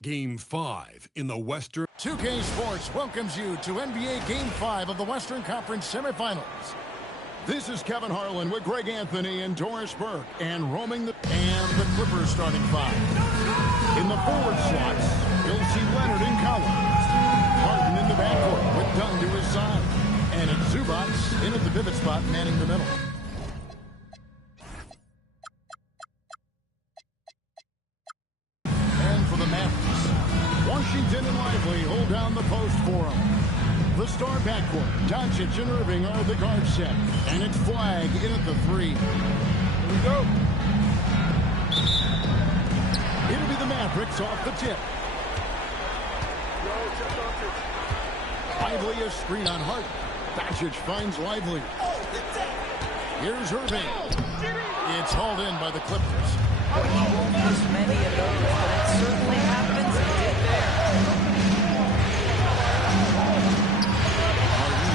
Game 5 in the Western. 2K Sports welcomes you to NBA Game 5 of the Western Conference semifinals. This is Kevin Harlan with Greg Anthony and Doris Burke, and the Clippers starting five. In the forward slots, you'll see Leonard and Collins. Harden in the backcourt with Dunn to his side. And it's Zubac in at the pivot spot, manning the middle. And for the Mavericks, Washington and Lively hold down the post for them. The star backcourt, Doncic and Irving are the guard set. And it's Flag in at the three. Here we go. It'll be the Mavericks off the tip. Lively a screen on Harden. Doncic finds Lively. Here's Irving. It's hauled in by the Clippers. He won't miss many of those, but it certainly happens and did there.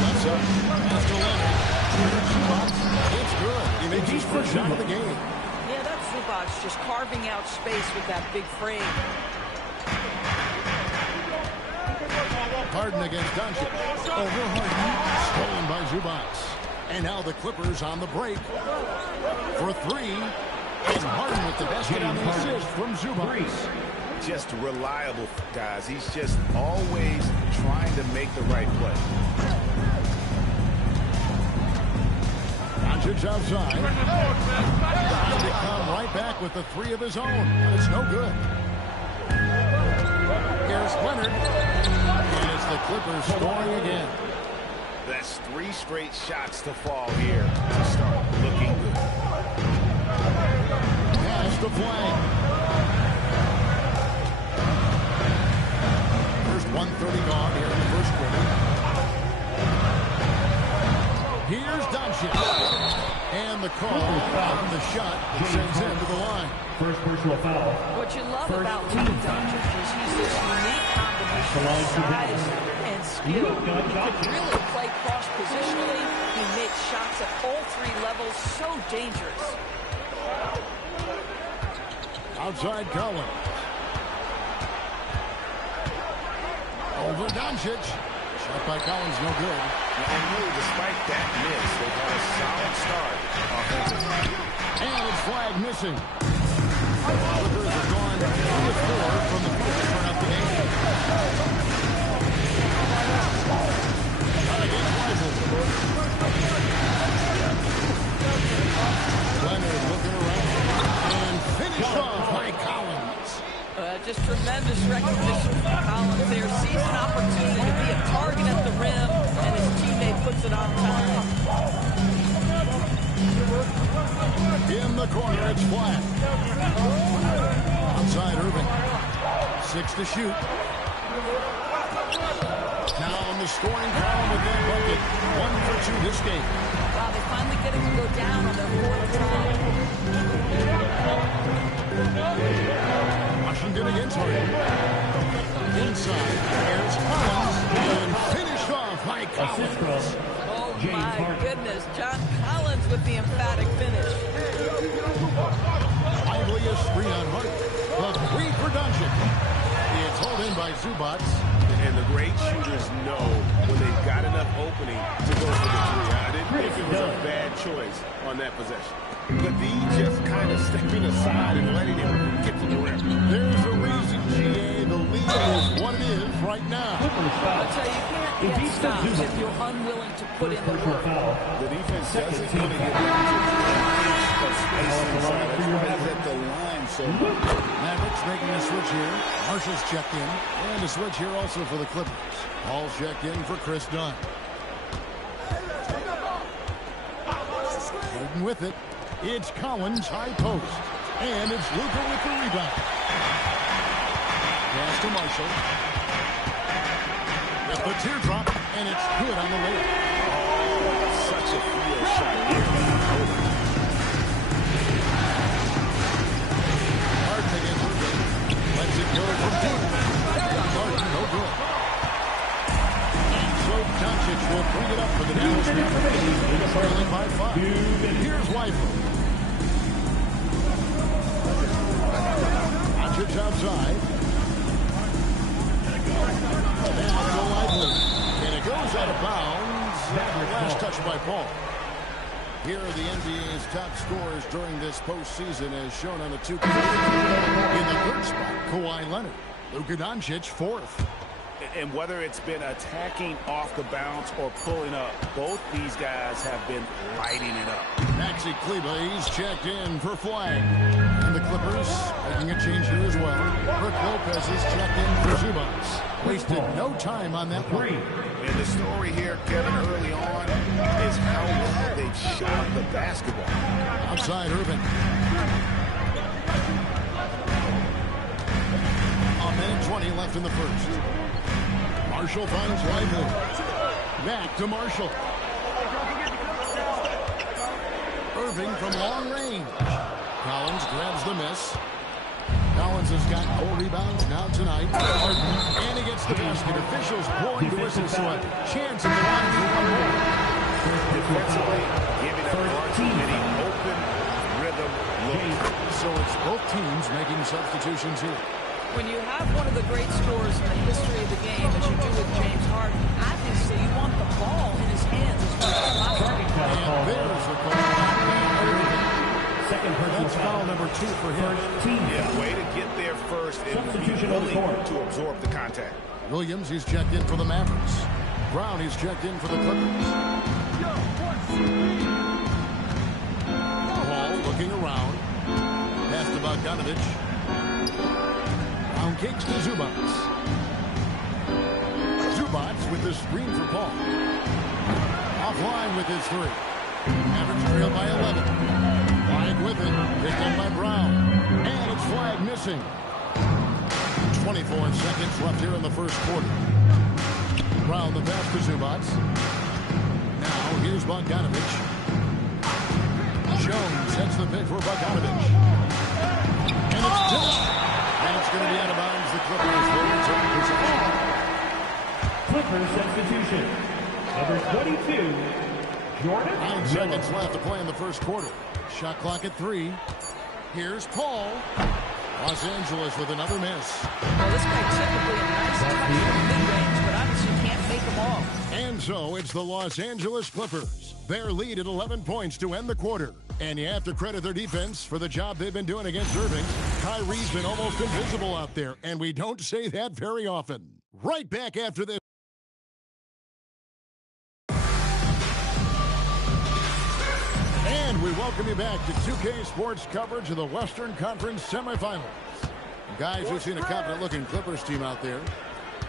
Lets up. Pass to Leonard. It's good. He makes his first shot of the game. Yeah, that's Zubac just carving out space with that big frame. Harden against Doncic. Over Harden. Stolen by Zubac. And now the Clippers on the break. For three. And Harden with the basket on the assist from Zubac. Just reliable, guys. He's just always trying to make the right play. Doncic outside. Trying to come right back with the three of his own. But it's no good. Here's Leonard. And it's the Clippers scoring again. That's three straight shots to fall here to start looking good. Pass to Flag. First 1:30 gone here in the first quarter. Here's Doncic. And the call on the shot that sends him to the line. First personal foul. What you love about Luka Doncic is he's this unique combination of size and skill. He can really play cross-positionally. He makes shots at all three levels so dangerous. Outside Collins. Over Doncic. Shot by Collins, no good. And really, despite that miss, they've had a solid start offensively. And it's Flag missing. Clippers are gone 3 of 4 from the field to turn up the game. Leonard looking around. And finished off by Collins. Just tremendous recognition from Collins there. Sees an opportunity to be a target at the rim, and his teammate puts it on time. In the corner, it's Flag. Outside Irving. 6 to shoot. Now in the scoring column with that bucket. 1 for 2 this game. Wow, they finally get it to go down on their fourth time. Washington against Harden. Inside, there's Collins, and finished off by Collins. Oh my goodness, John Collins with the emphatic finish. Lively a screen on Harden. The three for Doncic. It's hauled in by Zubac. And the great shooters know when they've got enough opening to go for the three. I didn't think it was a bad choice on that possession. But he just kind of stepping aside and letting him get to the rim. There's a reason, GA. The lead is what it is right now. I'll tell you, you can't get stops if you're unwilling to put in the work. The defense doesn't want to get into of space inside. That's why he's at the line so much. Mavericks making a switch here. Marshall's checked in. And a switch here also for the Clippers. Paul's checked in for Chris Dunn. Harden with it. It's Collins, high post. And it's Luka with the rebound. Pass to Marshall. With the teardrop, and it's good on the layup. Oh, such a field shot here. Harden against Irving. Lets it go from deep. Harden, no good. And so Doncic will bring it up for the Dallas Mavericks. Trailing by 5. Here's Lively. Doncic outside. out of bounds. Last touch by Paul. Here are the NBA's top scorers during this postseason, as shown on the 2K. In the third spot, Kawhi Leonard. Luka Doncic, fourth. And whether it's been attacking off the bounce or pulling up, both these guys have been lighting it up. Maxi Kleber, he's checked in for flag. And the Clippers making a change here as well. Brook Lopez is checked in for Zubats. Wasted no time on that one. And the story here, Kevin, early on, is how well they've shot the basketball. Outside Irving. A minute 20 left in the first. Marshall finds Lively. Back to Marshall. Irving from long range. Collins grabs the miss. Collins has got 4 rebounds now tonight. And he gets the basket. Officials blowing the whistle, so a chance at the line for one more. Defensively, giving up guard too many open rhythm looks. So it's both teams making substitutions here. When you have one of the great scorers in the history of the game, as you do with James Harden, obviously you want the ball in his hands as much as possible. And there's the call. Second personal That's foul number 2 for him. Yeah, way to get there first and be willing to absorb the contact. Williams, he's checked in for the Mavericks. Brown, he's checked in for the Clippers. Paul looking around. Pass to Bogdanovich. Brown kicks to Zubats. Zubats with the screen for Paul. Offline with his 3. Mavericks trail by 11. Flag with it. Picked up by Brown. And it's flag missing. 24 seconds left here in the first quarter. Brown the pass to Zubats. Now here's Bogdanovich. Jones sets the pick for Bogdanovich. And it's tipped. And it's going to be out of bounds. The Clippers will return possession. Clippers substitution. Number 22, Jordan. 9 seconds left to play in the first quarter. Shot clock at 3. Here's Paul. Los Angeles with another miss. Well, this guy typically a nice touch in the mid-range, but obviously can't make them all. And so it's the Los Angeles Clippers. Their lead at 11 points to end the quarter. And you have to credit their defense for the job they've been doing against Irving. Kyrie's been almost invisible out there, and we don't say that very often. Right back after this. And we welcome you back to 2K Sports coverage of the Western Conference semifinals. Guys, we've seen a confident-looking Clippers team out there.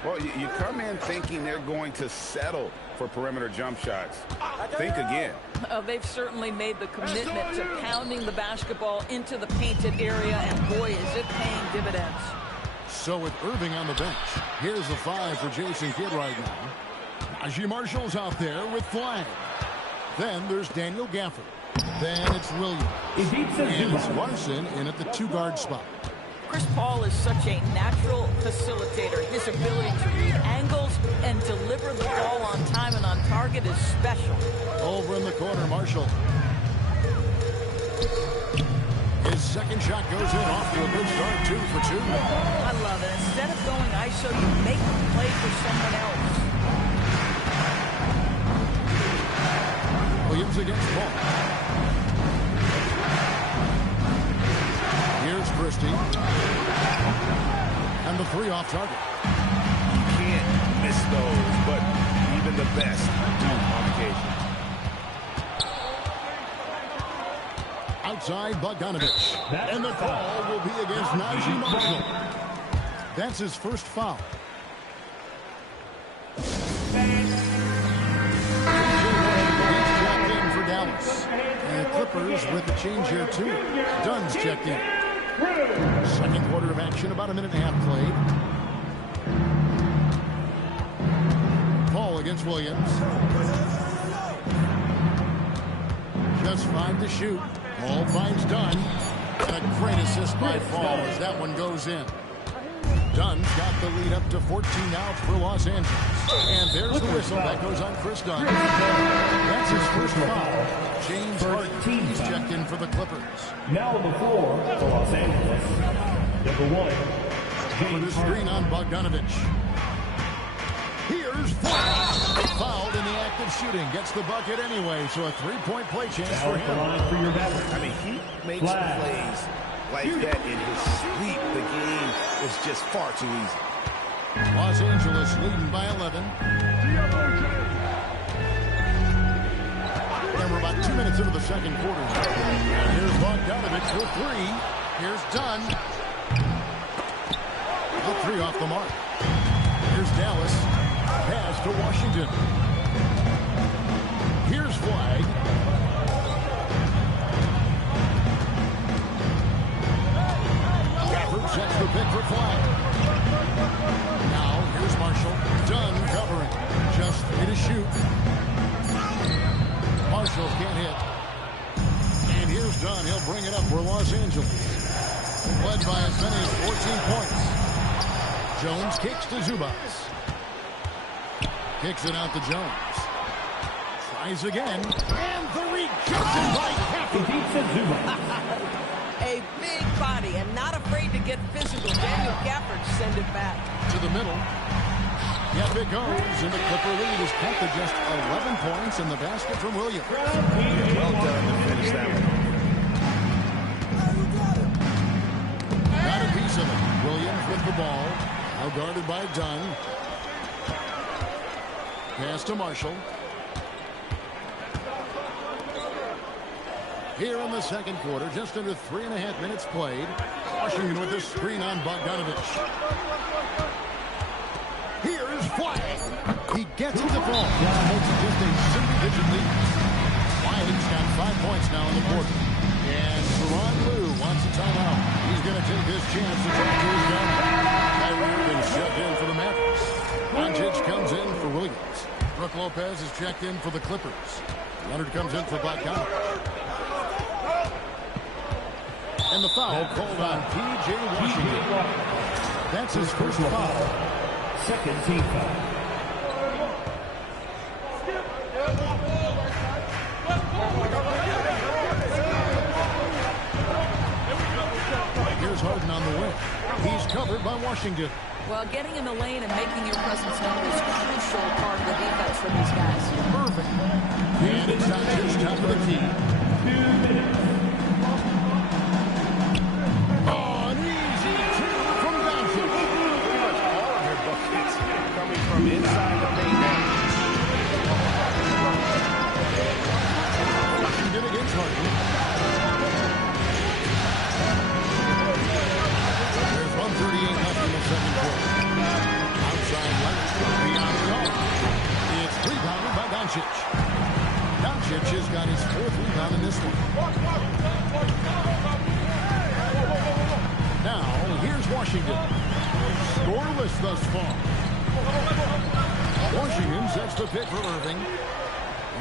Well, you come in thinking they're going to settle for perimeter jump shots. Think again. They've certainly made the commitment to pounding the basketball into the painted area, and boy, is it paying dividends. So with Irving on the bench, here's the 5 for Jason Kidd right now. Najee Marshall's out there with flag. Then there's Daniel Gafford. Then it's Williams. And it's Larson in at the 2-guard spot. Chris Paul is such a natural facilitator. His ability to read angles and deliver the ball on time and on target is special. Over in the corner, Marshall. His second shot goes in, off to a good start, 2 for 2. I love it. Instead of going ISO, you make the play for someone else. Williams against Paul. Here's Christie. And the 3 off target. You can't miss those, but even the best do on occasion. Outside Bogdanovich. And the call will be against Najee Marshall. That's his first foul. Dallas. And the Clippers with the change here too. Dunn's checked in. Second quarter of action, about a minute and a half played. Paul against Williams. Just 5 to shoot. Paul finds Dunn. And a great assist by Paul as that one goes in. Dunn's got the lead up to 14 now for Los Angeles. And there's the whistle. That goes on Chris Dunn. That's his first foul. James Harden, he's checked in for the Clippers. Now on the floor for Los Angeles, number 1, For the screen on Bogdanovich. Here's Flash. Fouled in the act of shooting. Gets the bucket anyway, so a three-point play chance for him. For your batter. I mean, he makes plays like that in his sleep. The game is just far too easy. Los Angeles leading by 11. And we're about 2 minutes into the second quarter. And here's Bogdanovich for three. Here's Dunn. A three off the mark. Here's Dallas. Pass to Washington. Here's Flag. Gafford sets the pick for Flag. Now, here's Marshall. Dunn covering. Just three to shoot. Marshall can't hit. And here's Dunn. He'll bring it up for Los Angeles. Led by as many as 14 points. Jones kicks to Zubas. Kicks it out to Jones. Tries again. And the rejection by Gafford. A big body and not afraid to get physical. Daniel Gafford send it back. To the middle. Yep, it goes. And the Clipper lead is cut to just 11 points in the basket from Williams. Well done to finish that one. Got a piece of it. Williams with the ball. Now guarded by Dunn. Pass to Marshall. Here in the second quarter, just under 3.5 minutes played. Washington with the screen on Bogdanovich. Here's Flag. He gets it to fall. Makes it just a single-digit lead. Wiley's got 5 points now in the quarter. And Ron Lou wants a timeout. He's going to take this chance to talk to his gun. Kyrie Irving checked in for the Mavericks. Doncic comes in for Williams. Brook Lopez is checked in for the Clippers. Leonard comes in for Bogdanovich. And the foul called on P.J. Washington. That's his first foul. Second team foul. Here's Harden on the wing. He's covered by Washington. Well, getting in the lane and making your presence known is a crucial part of the defense for these guys. Perfect. And it's not just top of the key. 2 minutes. Oh, an easy two from Doncic. Pretty much all of their buckets coming from inside the paint. Washington against Harden. There's 1:38 left in the second quarter. Outside left, beyond the arc. It's rebounded by Doncic. Doncic has got his fourth rebound in this one. Now, here's Washington. Scoreless thus far. Washington sets the pick for Irving.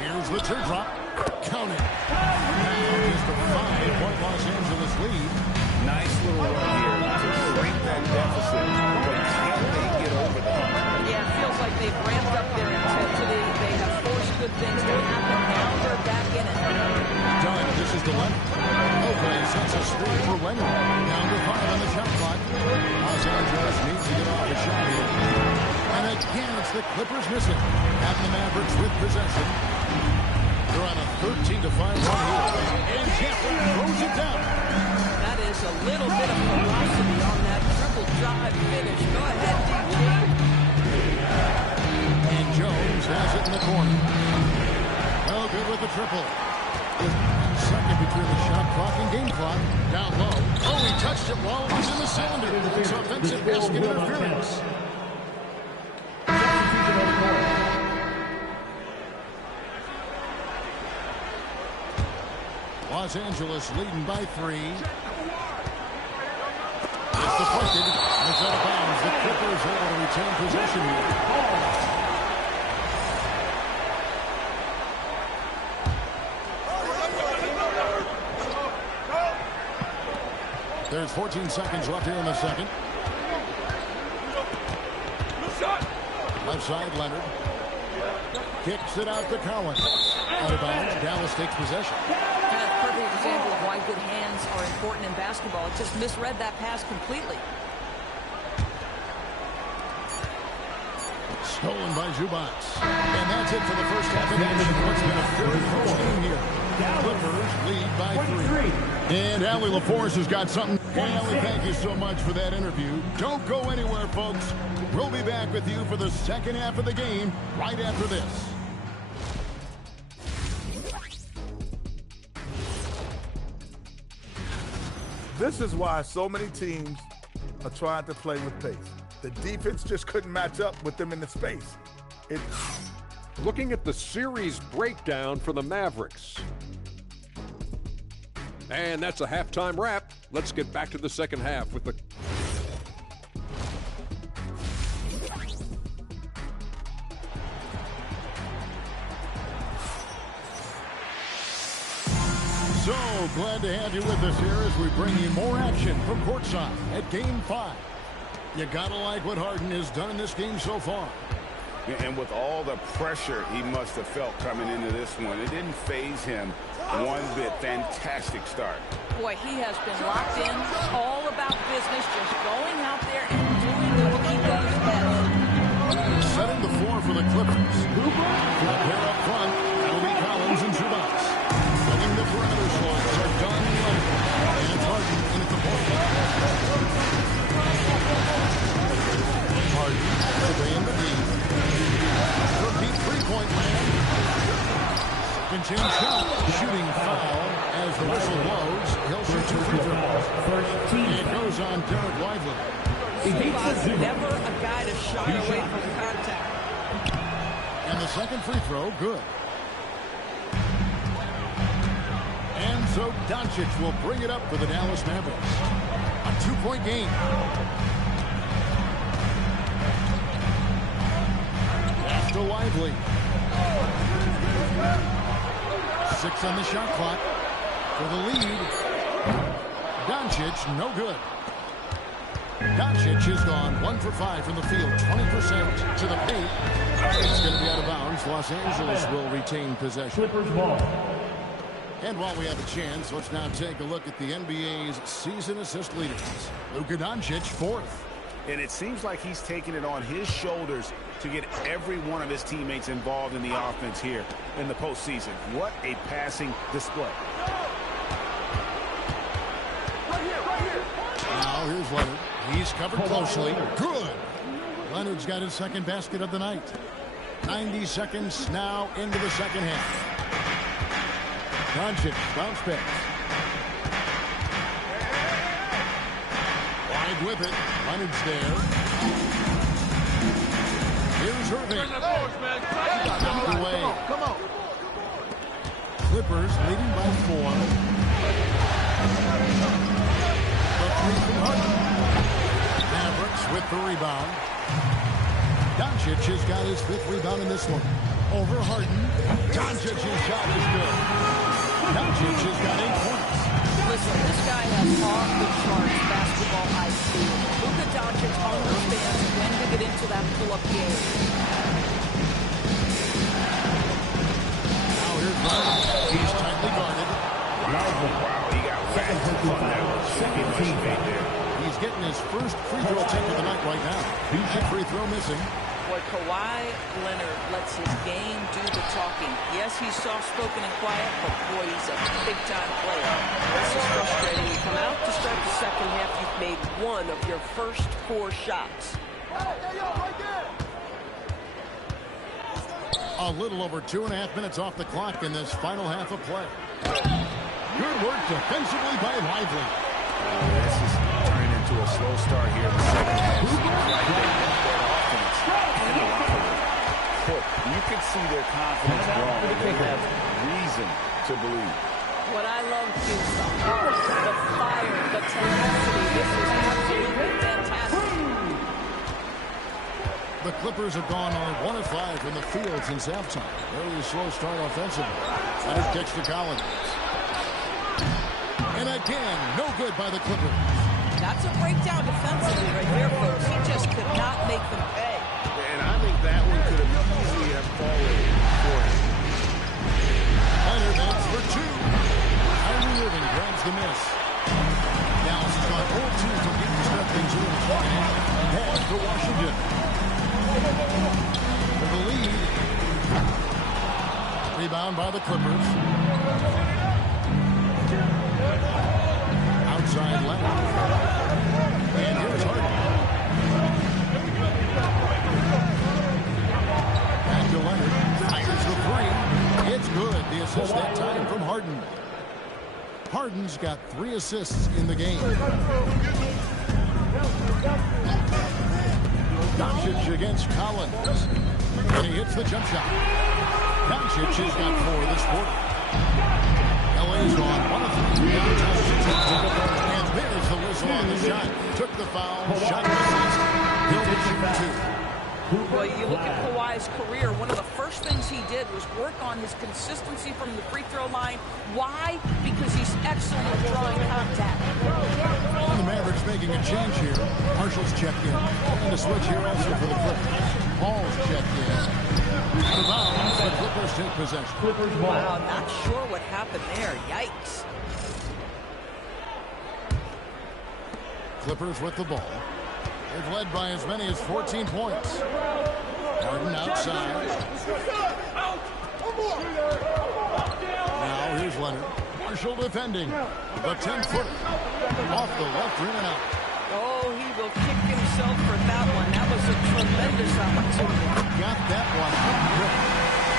Here's the teardrop. Count it. Now just a 5-point Los Angeles lead. Nice little run here to shrink that deficit, but can they get over that? Yeah, it feels like they've ramped up their intensity. They have forced good things to happen. Now they're back in it. Done. This is the Leonard. Lopez sets a screen for Leonard. Down to 5 on the shot clock. Los Angeles needs to get off the shot here. And again, it's the Clippers missing. Have the Mavericks with possession. They're on a 13-5 run here. And Gafford throws it down. That is a little bit of velocity on that triple drive finish. Go ahead, DJ. And Jones has it in the corner. Oh, good with the triple. Just 1 second between the shot clock and game clock. Down low. Oh, he touched it while it was in the cylinder. It's offensive basket interference. Los Angeles leading by 3. It's deflected. It's out of bounds. The Clippers able to retain possession here. There's 14 seconds left here in the second. Left side, Leonard. Kicks it out to Collins. Out of bounds. Dallas takes possession. Kind of perfect example of why good hands are important in basketball. It just misread that pass completely. Stolen by Zubats. And that's it for the first half of action. What's been a very close game here. Clippers lead by 3. And Allie LaForce has got something. Hey, Allie, thank you so much for that interview. Don't go anywhere, folks. We'll be back with you for the second half of the game right after this. This is why so many teams are trying to play with pace. The defense just couldn't match up with them in the space. Looking at the series breakdown for the Mavericks. And that's a halftime wrap. Let's get back to the second half with the... So glad to have you with us here as we bring you more action from courtside at Game 5. You gotta like what Harden has done in this game so far. And with all the pressure he must have felt coming into this one, it didn't faze him one bit. Fantastic start. Boy, he has been locked in, all about business, just going out there and doing what he does best. Setting the floor for the Clippers. Flat pair up front. That'll be Collins and Zubats. Letting the perimeter slows are done and left. And it's Harden in at the point. Harden surveying the deep. From deep three-point land. Second chance shot. Shooting foul as the whistle blows. He'll shoot 2 free throws. It goes on Derek Lively. Zubats never a guy to shy away from contact. And the second free throw, good. And so Doncic will bring it up for the Dallas Mavericks. A 2-point game. After Lively. 6 on the shot clock for the lead. Doncic, no good. Doncic has gone 1 for 5 from the field, 20% to the paint. It's going to be out of bounds. Los Angeles will retain possession. Clippers ball. And while we have a chance, let's now take a look at the NBA's season assist leaders. Luka Doncic, 4th. And it seems like he's taking it on his shoulders to get every one of his teammates involved in the offense here in the postseason. What a passing display. Now here's Leonard. He's covered closely. Good. Leonard's got his second basket of the night. 90 seconds now into the second half. Doncic, bounce pass. Wide with it. Leonard's there. Here's Irving. Knocked away. Come on. Clippers leading by 4. The 3 from Harden. Mavericks with the rebound. Doncic has got his 5th rebound in this one. Over Harden. Doncic's shot is good. Doncic has got 8 points. Listen, this guy has off-the-charts basketball IQ. Luka Doncic understands when to get into that pull-up game. Now here's Lively. He's tightly guarded. Wow, he got whacked on that one. He's getting his first free throw attempt of the night right now. That free throw missing. Boy, Kawhi Leonard lets his game do the talking. Yes, he's soft-spoken and quiet, but boy, he's a big-time player. This is frustrating. You come out to start the second half, you've made 1 of your first 4 shots. A little over 2.5 minutes off the clock in this final half of play. Good work defensively by Lively. This is turning into a slow start here in the second half. You can see their confidence growing. They have reason to believe. What I love is the heart, the fire, the tenacity. This is absolutely fantastic. The Clippers have gone on 1 of 5 from the field since halftime. Very slow start offensively. Leonard kicks to Collins. And again, no good by the Clippers. That's a breakdown defensively right here, folks. He just could not make them pay. And I think that one could have easily have fallen for him. Leonard that's for 2. Kyrie Irving grabs the miss. Dallas has gone 0-2 from getting to start things in the second half. Pass to Washington. rebound by the Clippers. Outside Leonard. And here's Harden. Back to Leonard. Fires the three. It's good. The assist that time from Harden. Harden's got 3 assists in the game. Doncic against Collins. And he hits the jump shot. Doncic has got 4 this quarter. LA's on 1 of 3. And there's the whistle on the shot. Took the foul. Shot assist. He'll be shooting 2. Well, you look at Kawhi's career, one of the first things he did was work on his consistency from the free throw line. Why? Because he's excellent at drawing contact. And the Mavericks making a change here. Marshall's checked in. And a switch here also for the Clippers. Paul's checked in. Out of bounds, the Clippers take possession. Wow, not sure what happened there. Yikes. Clippers with the ball. They've led by as many as 14 points. Harden outside. Now here's Leonard. Marshall defending. The 10-footer. Off the left rim and out. Oh, he will kick himself for that one. That was a tremendous opportunity. Got that one up quick.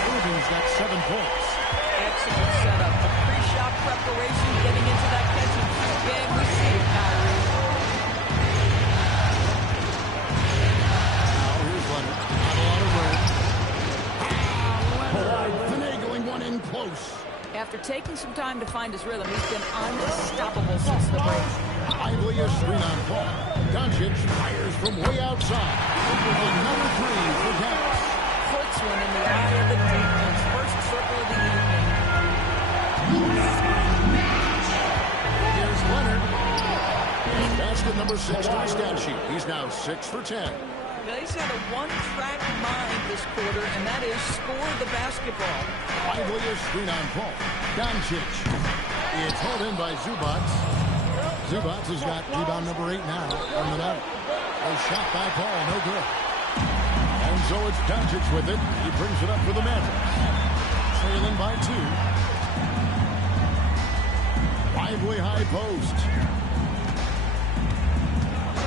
Irving's got 7 points. Excellent setup. The pre-shot preparation, getting into that catching game. We see it, Kyrie. Finagling one in close. After taking some time to find his rhythm, he's been unstoppable since the break. Lively a screen on Paul. Doncic fires from way outside. Another 3 for Dallas. Puts one in the eye of the defense. First circle of the evening. Here's Leonard. Basket number 6 to the stat sheet. He's now 6 for 10. He's had a one-track mind this quarter, and that is score the basketball. Lively a screen on Paul. Doncic. It's held in by Zubats. Zubats has got rebound number 8 now on the night. A shot by Paul, no good. And so it's Doncic with it. He brings it up for the Mavericks. Trailing by 2. Lively high post.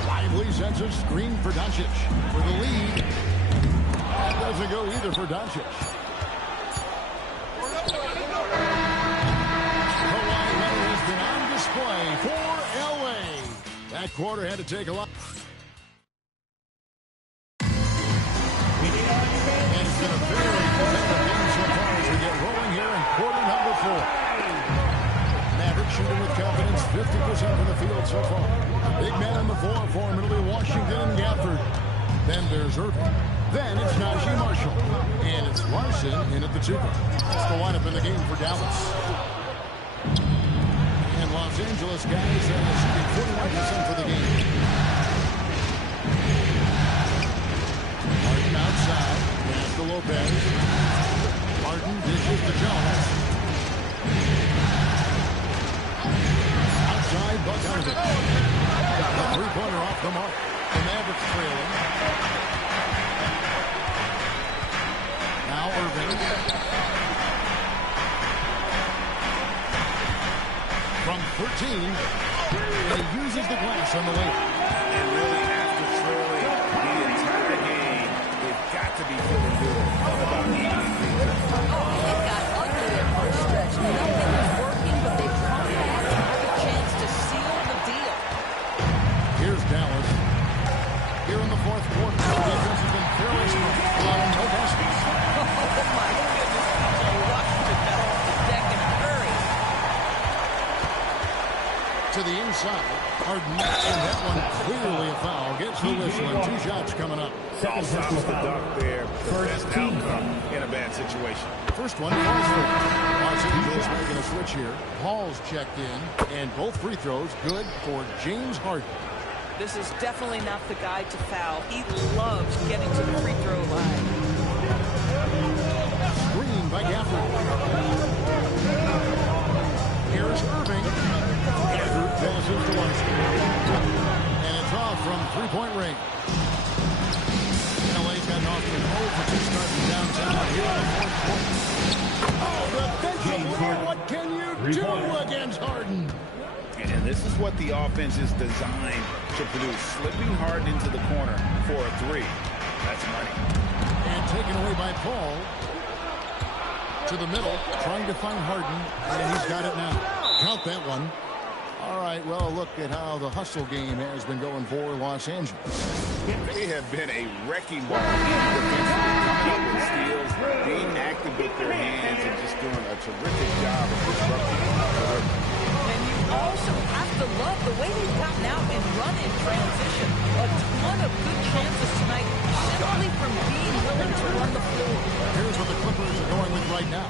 Lively sends a screen for Doncic for the lead. That doesn't go either for Doncic. Kawhi Leonard has been on display for LA. That quarter had to take a lot. And it's been a very competitive game so far as we get rolling here in quarter number 4. Mavericks shooting with confidence, 50% from the field so far. Big man on the floor for Middle Washington and Gafford. Then there's Irving. Then it's Najee Marshall. And it's Larson in at the 2. That's the lineup in the game for Dallas. And Los Angeles guys shooting 41% for the game. Harden outside. Pass to Lopez. Harden dishes to Jones. Outside, Bogdanovic. The 3-pointer off the mark. The Mavericks trailing. Now Irving. From 13. And he uses the glass on the way. And really, after trailing the entire game, they've got to be feeling good about evening things up. It got ugly there for a stretch. Nothing was working, but they've come back and have a chance to seal the deal. Here's Dallas. Here in the 4th quarter, the defense has been fairly strong. Allowing no baskets. Oh, my goodness. A rush to get off the deck in a hurry. To the inside. Harden. And that one clearly a foul. Gets the whistle and 2 shots coming up. All stops the dunk there. The best outcome in a bad situation. First one falls for Los Angeles making a switch here. Hall's checked in. And both free throws good for James Harden. This is definitely not the guy to foul. He loves getting to the free throw line. Screen by Gafford. Here's Irving. Gafford passes to Larson. And it's off from 3-point range. LA's got off to an 0 for 2 start from downtown here in the 4th quarter. Oh, 2 against Harden. And this is what the offense is designed to produce. Slipping Harden into the corner for a 3. That's money. And taken away by Paul. To the middle, trying to find Harden. And he's got it now. Count that one. All right, well, look at how the hustle game has been going for Los Angeles. They have been a wrecking ball defensively, coming up with steals, being active with their hands, and just doing a terrific job of disrupting the rhythm. And you also have to love the way they've gotten out and run in transition. A ton of good chances tonight simply from being willing to run the floor. Here's what the Clippers are going with right now.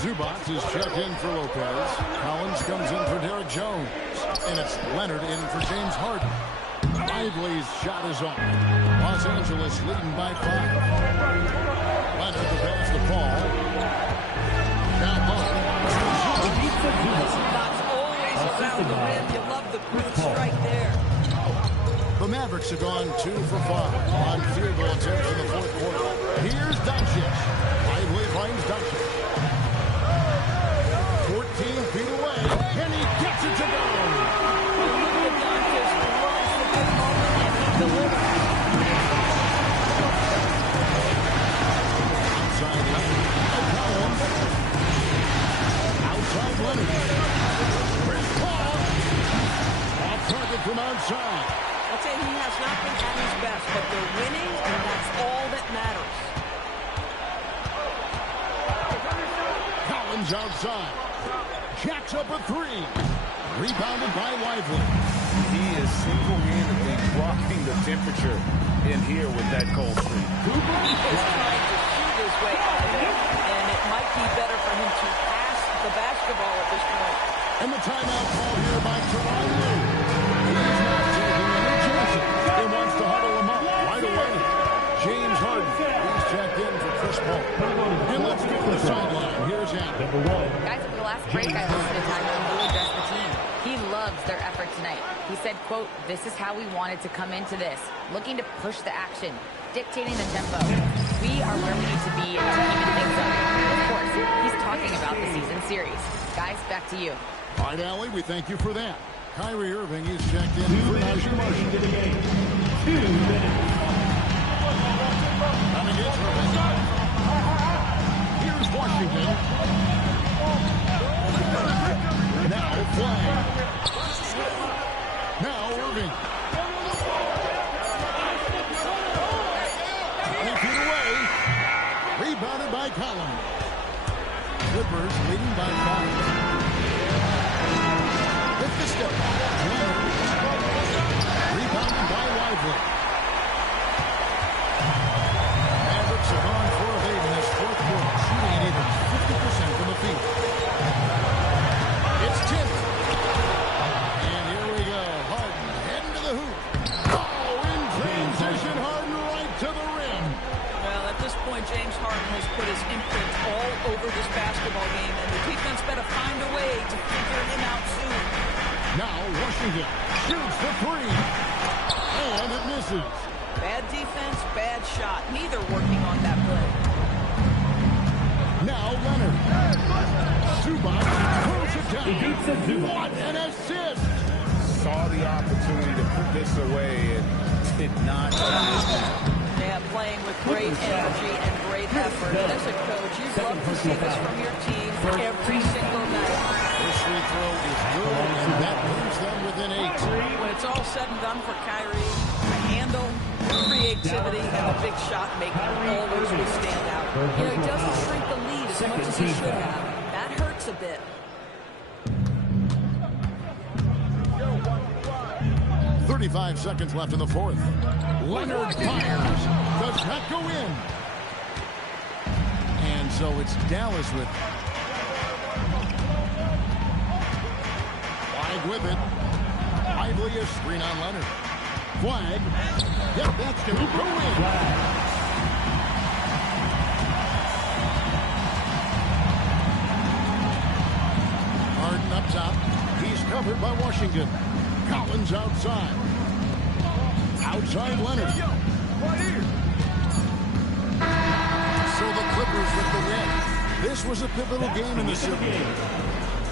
Zubac is checked in for Lopez. Collins comes in for Derek Jones. And it's Leonard in for James Harden. Lively's shot is off. Los Angeles leading by 5. Leonard to pass the ball. Now Ball. Zubac's always around the rim. You love the quick strike there. The Mavericks have gone 2 for 5 on field goal attempts in the fourth quarter. Here's Doncic. Lively finds Doncic. 14 feet away, and he gets it to go. Doncic runs the big moment, and he delivers. Outside Leonard. Collins. Outside Leonard. Chris Paul. Off target from outside. I'll say he has not been at his best, but they're winning, and that's all that matters. Collins outside. Jacks up a 3. Rebounded by Lively. He is single-handedly dropping the temperature in here with that cold streak. He is trying to shoot his way out of it, and it might be better for him to pass the basketball at this point. And the timeout call here by Tyronn Lue. He's not taking any chances. He wants to huddle him up right away. James Harden. He's checked in for Chris Paul. And let's go to the sideline. Here's Adam. Guys, over the last break, I listened to Tyronn Lue address the team. He loves their effort tonight. He said, quote, "This is how we wanted to come into this, looking to push the action, dictating the tempo. We are where we need to be to even things up." Of course, he's talking about the season series. Guys, back to you. All right, Allie, we thank you for that. Kyrie Irving is checked in for Najee Marshall. 2 minutes. Coming in for Irving. Here's Washington. Now Flag. Now Irving. 20 feet away. Rebounded by Collins. Clippers leading by 5. With the step back. Rebounded by Lively. Mavericks have gone 4 of 8 in this fourth quarter, shooting at even 50% from the field. It's tipped. And here we go. Harden heading to the hoop. Oh, in transition, Harden right to the rim. Well, at this point, James Harden has put his imprint all over this basketball game, and the defense better find a way to figure him out soon. Now Washington shoots the 3. And it misses. Bad defense, bad shot. Neither working on that play. Now Leonard. Zubac throws it down. What an assist! Saw the opportunity to put this away and did not. Yeah, playing with great energy and great effort. As a coach, you'd love to see this from your team every single night. This free throw is good, and that leaves them within 8. When it's all said and done for Kyrie, the handle, creativity, and the big shot making always will stand out. You know, he doesn't shrink the lead as much as he should have. That hurts a bit. .35 seconds left in the fourth. Leonard fires. Does not go in. And so it's Dallas with Flag with it. Lively a screen on Leonard. Flag. Yep, that's going to go in. Harden up top. He's covered by Washington. Collins outside. Outside Leonard. So the Clippers with the win. This was a pivotal game in the series.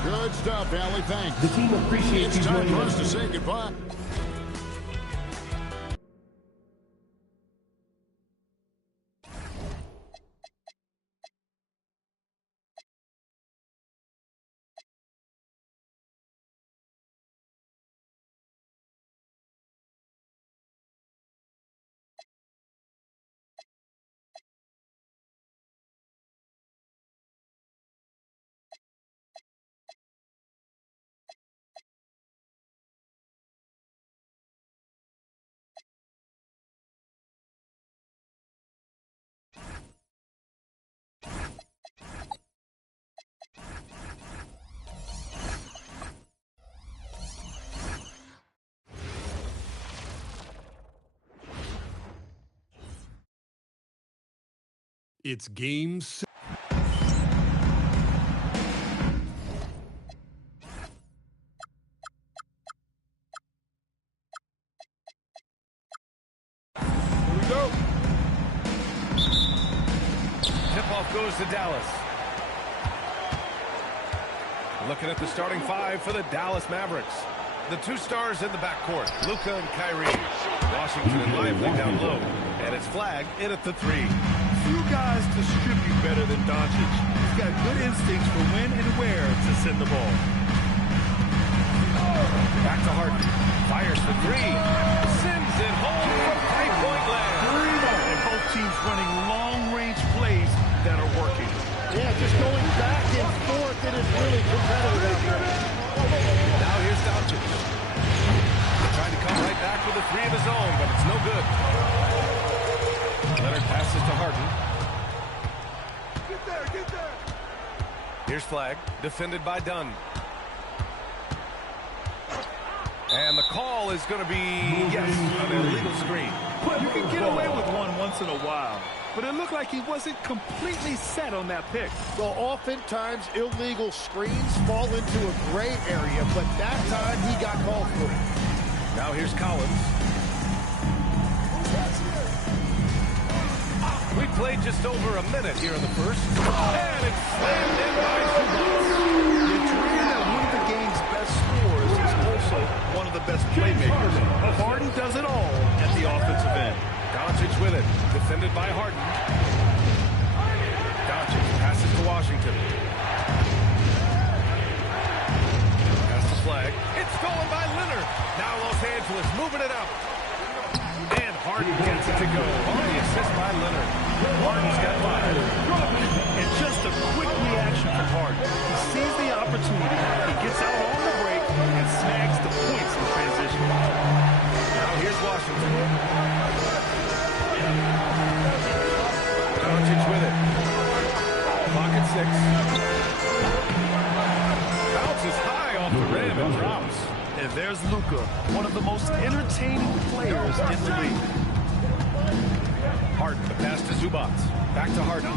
Good stuff, Allie. Thanks. The team appreciates It's you time joining for us us. to say goodbye. It's game 6. Here we go. Tip-off goes to Dallas. Looking at the starting five for the Dallas Mavericks. The two stars in the backcourt, Luka and Kyrie. Washington and Lively down low. And it's flagged in at the three. Few guys distribute better than Doncic. He's got good instincts for when and where to send the ball. Back to Harden. Fires for three. Sends it home from three-point land. And both teams running long-range plays that are working. Yeah, just going back and forth. It is really competitive out there. Now here's Doncic. Trying to come right back with a three of his own, but it's no good. Leonard passes to Harden. Get there, get there. Here's flag, defended by Dunn. And the call is going to be, yes, an illegal screen. You can get away with one once in a while, but it looked like he wasn't completely set on that pick. Well, oftentimes illegal screens fall into a gray area, but that time he got called for it. Now here's Collins. We played just over a minute here in the first. And it's slammed in by Zubac. It's rare that one of the game's best scorers is also one of the best playmakers. But Harden does it all at the offensive end. Doncic with it, defended by Harden. Doncic passes to Washington. Pass the flag. It's stolen by Leonard. Now Los Angeles moving it up. And Harden gets it to go on the assist by Leonard. Harden's got five. And just a quick reaction from Harden. He sees the opportunity, he gets out on the break, and snags the points in transition. Now here's Washington. Doncic with it. Pocket six. Bounces high off the rim and drops. And there's Luka, one of the most entertaining players in the league. Harden, the pass to Zubac. Back to Harden.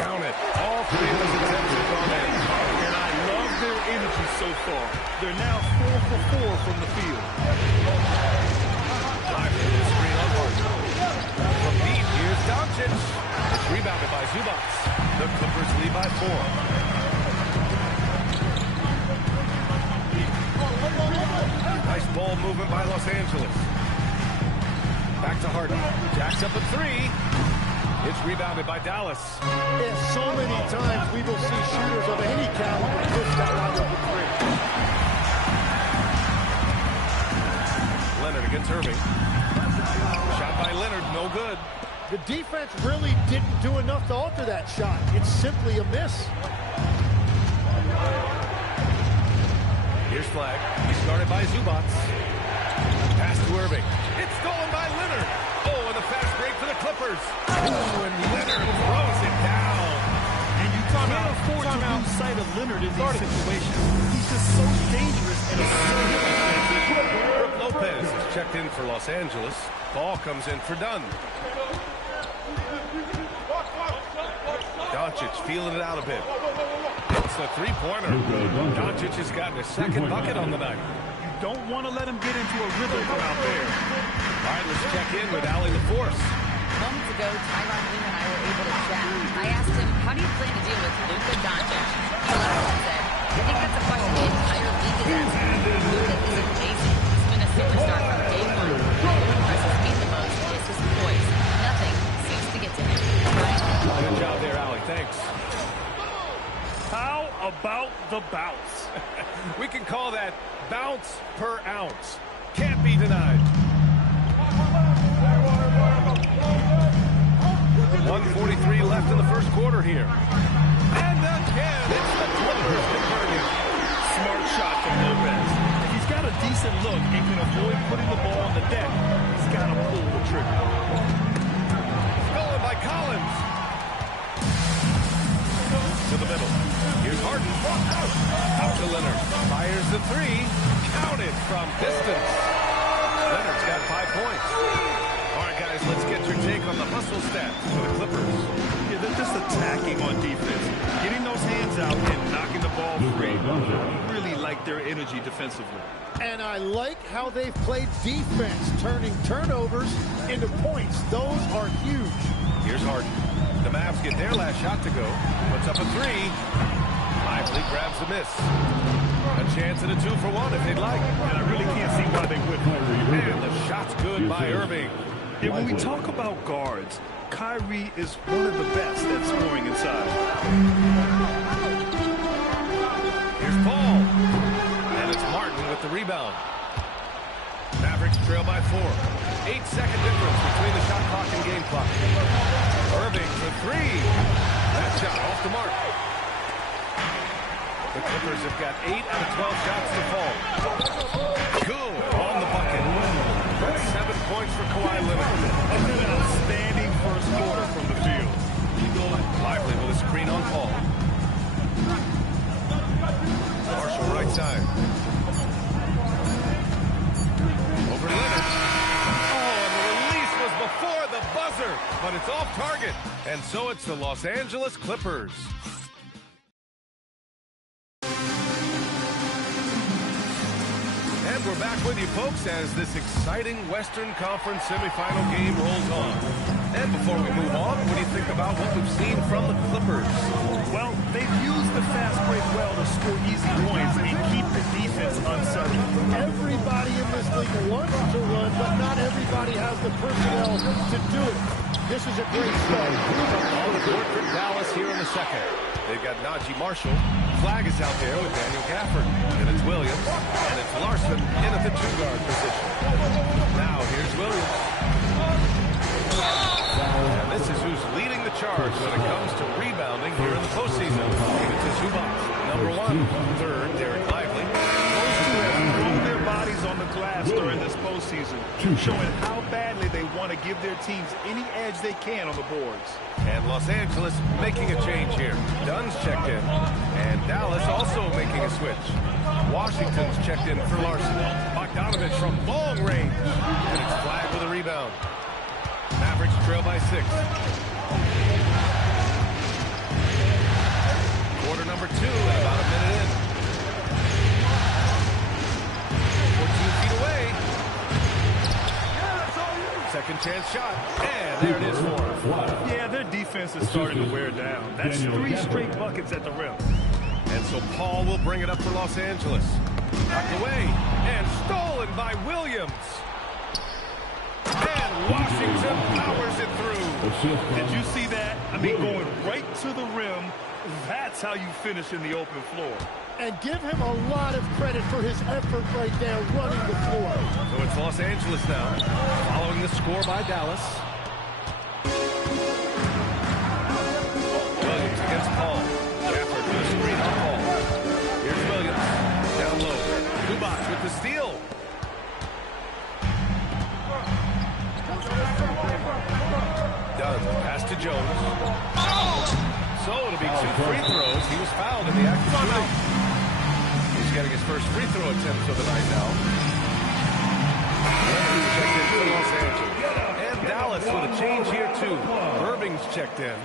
Count it. All three of his attempts have gone in. And I love their energy so far. They're now 4 for 4 from the field. Lively with a screen on Harden. From deep, here's Doncic. It's rebounded by Zubac. The Clippers lead by 4. Nice ball movement by Los Angeles. Back to Harden. Jacks up a three. It's rebounded by Dallas. Yeah, so many times we will see shooters of any caliber push that line over three. Leonard against Irving. Shot by Leonard, no good. The defense really didn't do enough to alter that shot. It's simply a miss. Here's flag. He's started by Zubac. Pass to Irving. It's stolen by Leonard. Oh, and the fast break for the Clippers. Oh, and Leonard throws it down. And you can't afford to lose sight of Leonard in these situations. He's just so dangerous and assertive in transition. Brook Lopez is checked in for Los Angeles. Ball comes in for Dunn. Doncic feeling it out a bit. It's a three-pointer. Doncic has gotten his second bucket on the night. You don't want to let him get into a rhythm from out there. All right, let's check in with Allie LaForce. Moments ago, Tyronn Lue and I were able to chat. I asked him, how do you plan to deal with Luka Doncic? He laughed and said, I think that's a question the entire league is asking. Luka is amazing. He's been a superstar from day one. What impresses me the most is his poise. Nothing seems to get to him. Good job there, Allie. Thanks. How about the bounce? We can call that bounce per ounce. Can't be denied. 1:43 left in the first quarter here. And again, it's the Clippers converting. Smart shot from Lopez. If he's got a decent look and can avoid putting the ball on the deck, he's got to pull the trigger. Stolen by Collins. To the middle. Here's Harden. Out to Leonard. Fires the three. Counted from distance. Leonard's got 5 points. All right, guys, let's get your take on the hustle stats for the Clippers. Yeah, they're just attacking on defense. Getting those hands out and knocking the ball free. Really like their energy defensively. And I like how they've played defense, turning turnovers into points. Those are huge. Here's Harden. The Mavs get their last shot to go. Puts up a three. Lively grabs a miss. A chance at a 2-for-1 if they'd like. And I really can't see why they wouldn't. And the shot's good by Irving. Yeah, when we talk about guards, Kyrie is one of the best at scoring inside. Here's Paul. And it's Martin with the rebound. Mavericks trail by 4. 8-second difference between the shot clock and game clock. Irving for three. That shot off the mark. The Clippers have got 8 out of 12 shots to fall. Good on the bucket. That's 7 points for Kawhi Leonard. An outstanding first quarter from the field. Lively with a screen on Paul. Marshall right side. Over to Leonard. Oh, and the release was before the buzzer, but it's off target. And so it's the Los Angeles Clippers. And we're back with you, folks, as this exciting Western Conference semifinal game rolls on. And before we move on, what do you think about what we've seen from the Clippers? Well, they've used the fast break well to score easy points and keep the defense unsettled. Everybody in this league wants to run, but not everybody has the personnel to do it. This is a great start. On the court for Dallas here in the second. They've got Najee Marshall. Flag is out there with Daniel Gafford. And it's Williams. And it's Larson in at the 2-guard position. Now here's Williams. And this is who's leading the charge when it comes to rebounding here in the postseason. It's a Zubac, number 1. Third, Derek Lively. Those two have thrown their bodies on the glass during this postseason, showing how badly they want to give their teams any edge they can on the boards. And Los Angeles making a change here. Dunn's checked in. And Dallas also making a switch. Washington's checked in for Larson. Bogdanovich from long range. And it's flagged with a rebound. Mavericks trail by 6. Quarter number 2 and about a minute in. 14 feet away. Second chance shot. And there it is for him. Yeah, their defense is starting to wear down. That's 3 straight buckets at the rim. And so Paul will bring it up for Los Angeles. Knocked away. And stolen by Williams. And Washington powers it through. Did you see that? I mean, going right to the rim. That's how you finish in the open floor. And give him a lot of credit for his effort right there running the floor. So it's Los Angeles now, following the score by Dallas. Williams against Paul. Gafford with a screen on Paul. Here's Williams, down low. Zubac with the steal. Dunn, pass to Jones. So it'll be 2 free throws. He was fouled in the act of shooting. He's getting his first free throw attempt of the night now. Leonard's checked in for Los Angeles. And Dallas with a change here too. Irving's checked in.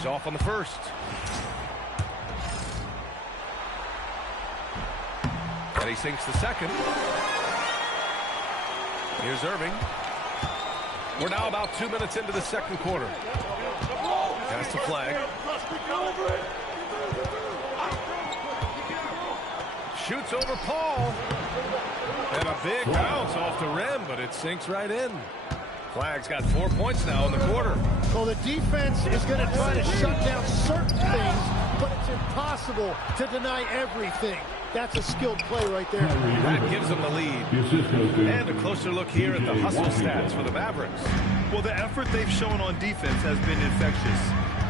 He's off on the first. And he sinks the second. Here's Irving. We're now about 2 minutes into the second quarter. Pass the flag. Shoots over Paul. And a big bounce off the rim, but it sinks right in. Flag's got 4 points now in the quarter. Well, the defense is going to try to shut down certain things, but it's impossible to deny everything. That's a skilled play right there. That gives them the lead. And a closer look here at the hustle stats for the Mavericks. Well, the effort they've shown on defense has been infectious.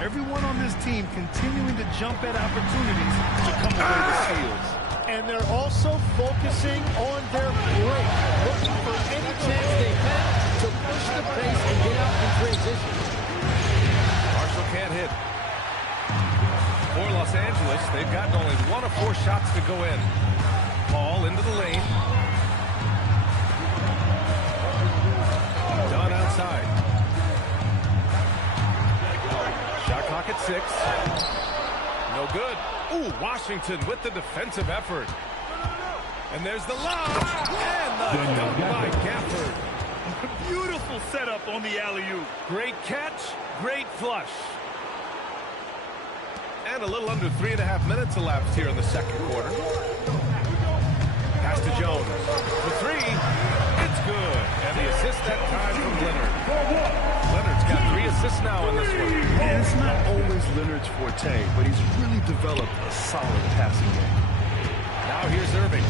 Everyone on this team continuing to jump at opportunities to come away with steals. And they're also focusing on their break, looking for any chance they can to push the pace and get out in transition. Marshall can't hit. For Los Angeles, they've gotten only 1 of 4 shots to go in. Paul into the lane. Done outside. Shot clock at 6. No good. Ooh, Washington with the defensive effort. And there's the lob. And the dunk by Gafford. Beautiful setup on the alley-oop. Great catch, great flush. And a little under 3.5 minutes elapsed here in the second quarter. Pass to Jones. The three. It's good. And the assist that time from Leonard. Leonard's got 3 assists now in this one. And it's not always Leonard's forte, but he's really developed a solid passing game. Now here's Irving.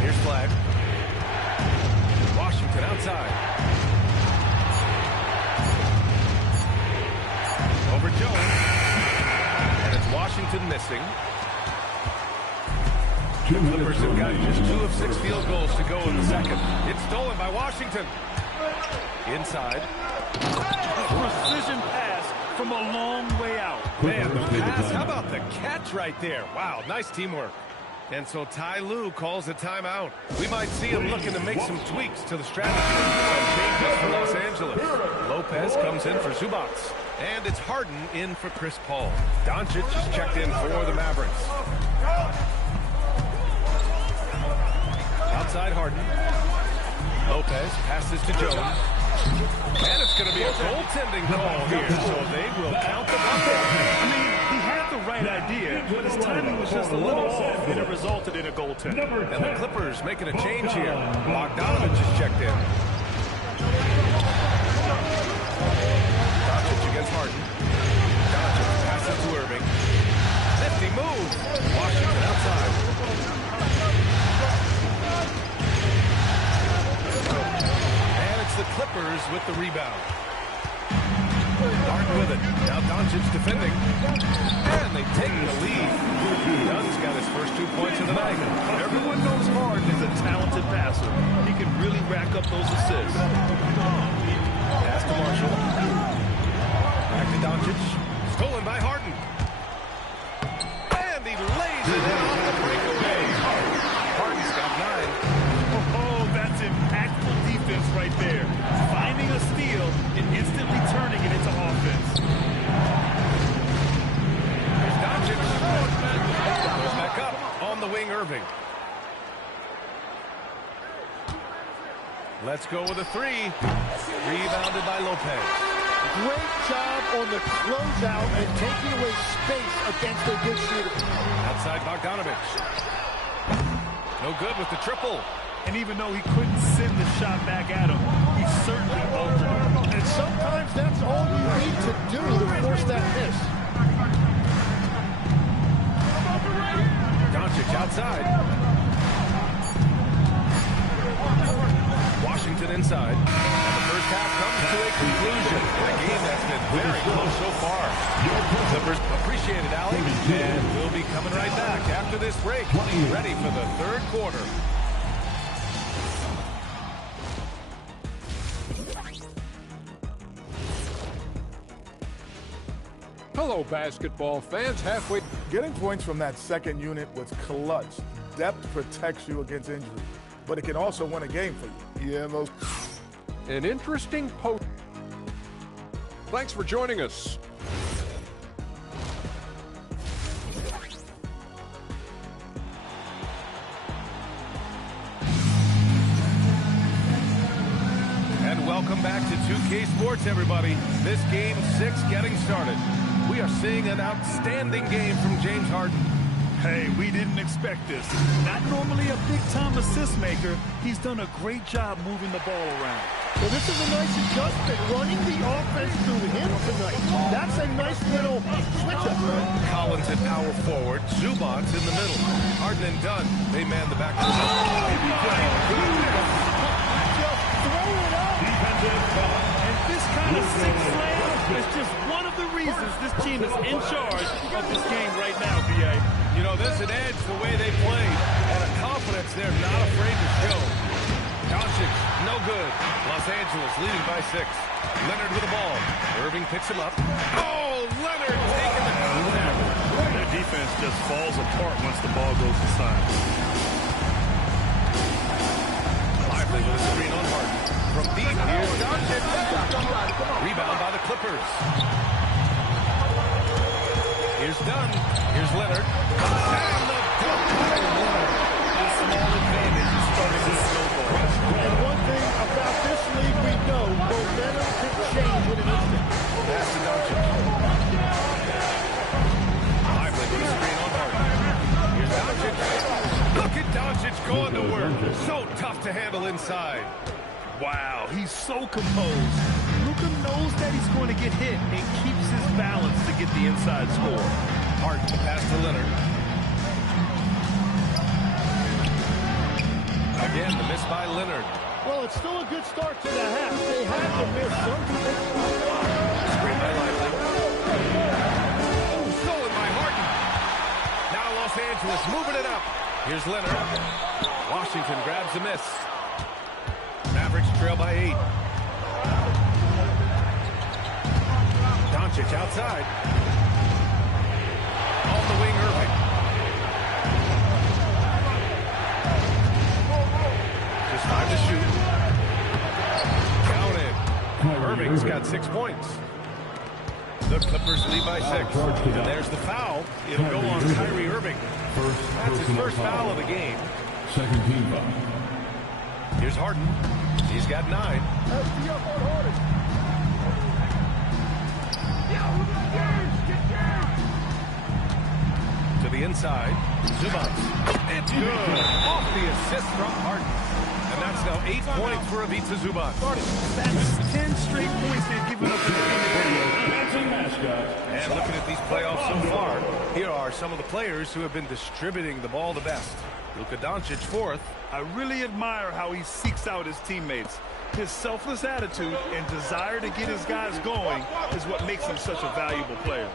Here's Flag. Washington outside. Over Jones. And it's Washington missing. The Clippers have got just 2 of 6 field goals to go in the second. It's stolen by Washington. Inside. Precision pass from a long way out. Man, the pass. How about the catch right there? Wow, nice teamwork. And so Ty Lue calls a timeout. We might see him looking to make some tweaks to the strategy. Some changes for Los Angeles. Lopez comes in for Zubats. And it's Harden in for Chris Paul. Doncic is checked in for the Mavericks. Outside Harden. Lopez passes to Jones. And it's going to be a goaltending call here. So they will count the bucket. I mean, he had the right idea, but his timing was just a little off, and it resulted in a goaltend. And the Clippers making a change here. Bogdanovich is checked in. Doncic against Harden. Doncic passes to Irving. Nifty move. Washington outside. And it's the Clippers with the rebound. Harden with it. Now Doncic defending. And they take the lead. Dunn's got his first 2 points of the night. Everyone knows Harden is a talented passer. He can really rack up those assists. Pass to Marshall. Back to Doncic. Stolen by Harden. And he lays it in off the breakaway. Harden's got 9. Oh, that's impactful defense right there. Finding a steal and instantly turning it into offense. Here's Doncic. Goes back up on the wing, Irving. Let's go with a 3. Rebounded by Lopez. Great job on the closeout and taking away space against a good shooter. Outside Bogdanovich. No good with the triple. And even though he couldn't send the shot back at him, he certainly altered him. And sometimes that's all you need to do to force that miss. Doncic outside. Washington inside. And the first half comes to a conclusion in a game that's been very close so far. Clippers appreciate it, Allie. And we'll be coming right back after this break. Ready for the third quarter. Hello, basketball fans. Halfway. Getting points from that second unit was clutch. Depth protects you against injury, but it can also win a game for you. An interesting post. Thanks for joining us. And welcome back to 2K Sports, everybody. This Game 6 getting started. We are seeing an outstanding game from James Harden. Hey, we didn't expect this. Not normally a big-time assist maker. He's done a great job moving the ball around. Well, this is a nice adjustment, running the offense through him tonight. That's a nice little switch-up. Collins at power forward. Zubac's in the middle. Harden and Dunn, they man the back. Just throw it up. And this kind of six slam is just one of the reasons this team is in charge of this game right now, B.A. You know, there's an edge the way they played, and a confidence they're not afraid to show. Doncic, no good. Los Angeles leading by 6. Leonard with the ball. Irving picks him up. Oh, Leonard taking the contact. Their defense just falls apart once the ball goes inside. Lively with a screen on Harden. From deep, here's Doncic. Rebound by the Clippers. Here's Dunn. Here's Leonard. And the dunk by Leonard. A small advantage is starting to snowball. And one thing about this league we know, momentum can change with an instant. Pass to Doncic. Lively with a screen on Harden. Here's Doncic. Look at Doncic going to work. So tough to handle inside. Wow, he's so composed. Luka knows that he's going to get hit and keeps his balance to get the inside score. Harden to pass to Leonard. Again, the miss by Leonard. Well, it's still a good start to the half. They had to miss something. Screen by Lively. Oh, stolen by Harden. Now Los Angeles moving it up. Here's Leonard. Washington grabs the miss. Mavericks trail by 8. Doncic outside. On the wing, Irving. Just 5 to shoot. Counted. Irving's got 6 points. The Clippers lead by 6. And there's the foul. It'll go on Kyrie Irving. That's his first foul of the game. Second team foul. Here's Harden. He's got 9. To the inside. Zubac. It's good. Off the assist from Harden. And that's now 8 points for Ivica Zubac. That's 10 straight points they've given up in the And looking at these playoffs so far, here are some of the players who have been distributing the ball the best. Luka Doncic, 4th. I really admire how he seeks out his teammates. His selfless attitude and desire to get his guys going is what makes him such a valuable player.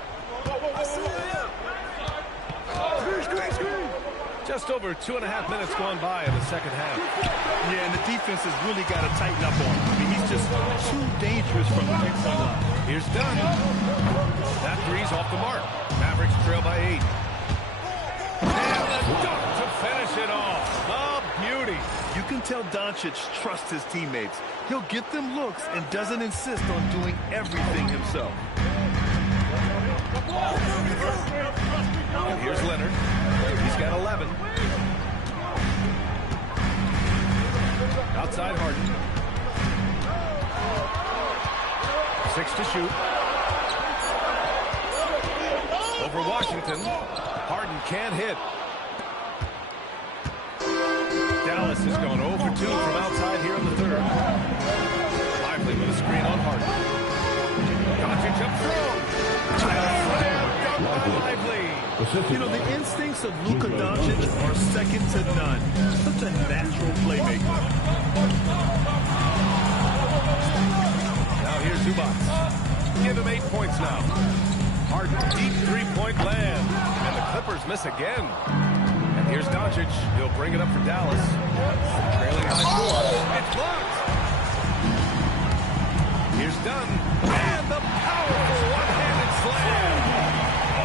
Just over 2.5 minutes gone by in the second half. Yeah, and the defense has really got to tighten up on him. I mean, he's just too dangerous from the three-point line. Here's Dunn. That three's off the mark. Mavericks trail by 8. And the dunk to finish it off. A beauty. You can tell Doncic trusts his teammates. He'll get them looks and doesn't insist on doing everything himself. And here's Leonard. He's got 11. Outside Harden. 6 to shoot. Over Washington. Harden can't hit. Dallas has gone 0 for 2 from outside here in the third. Lively with a screen on Harden. Doncic up throw. Lively. You know, the instincts of Luka Doncic are second to none. Such a natural playmaker. Now here's Zubac. Give him 8 points now. Harden, deep three-point land. And the Clippers miss again. And here's Doncic. He'll bring it up for Dallas. Trailing by 4. It's blocked. Here's Dunn. And the powerful one-handed slam.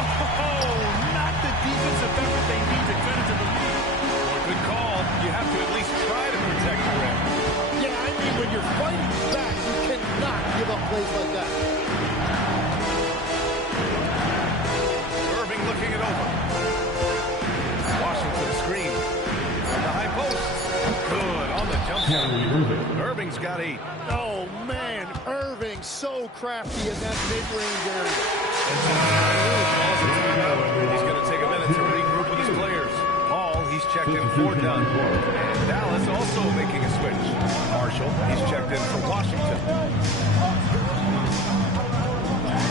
Oh, not the defensive effort they need to cut into the lead. Good call. You have to at least try to protect the rim. Yeah, I mean, when you're fighting back, you cannot give up plays like that. Irving's got 8. Oh, man, Irving so crafty in that mid-range area. He's going to take a minute to regroup with his players. Paul, he's checked in for Dunn. And Dallas also making a switch. Marshall, he's checked in for Washington.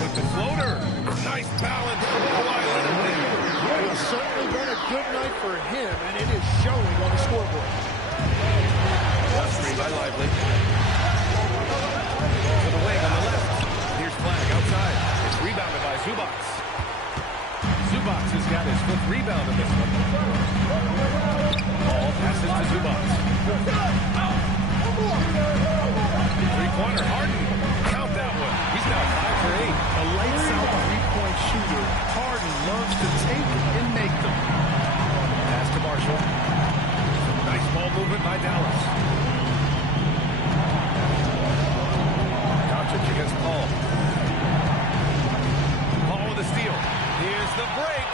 With the floater. Nice balance for Kawhi Leonard. It's certainly been a good night for him, and it is showing on the scoreboard. Screen by Lively. To the wing on the left. Here's Flag outside. It's rebounded by Zubac. Zubac has got his 5th rebound in this one. Ball passes to Zubac. Three-pointer, Harden. Count that one. He's now 5 for 8. A lights-out three-point shooter. Harden loves to take and make them. Pass to Marshall. Nice ball movement by Dallas. Doncic against Paul. Paul with a steal. Here's the break.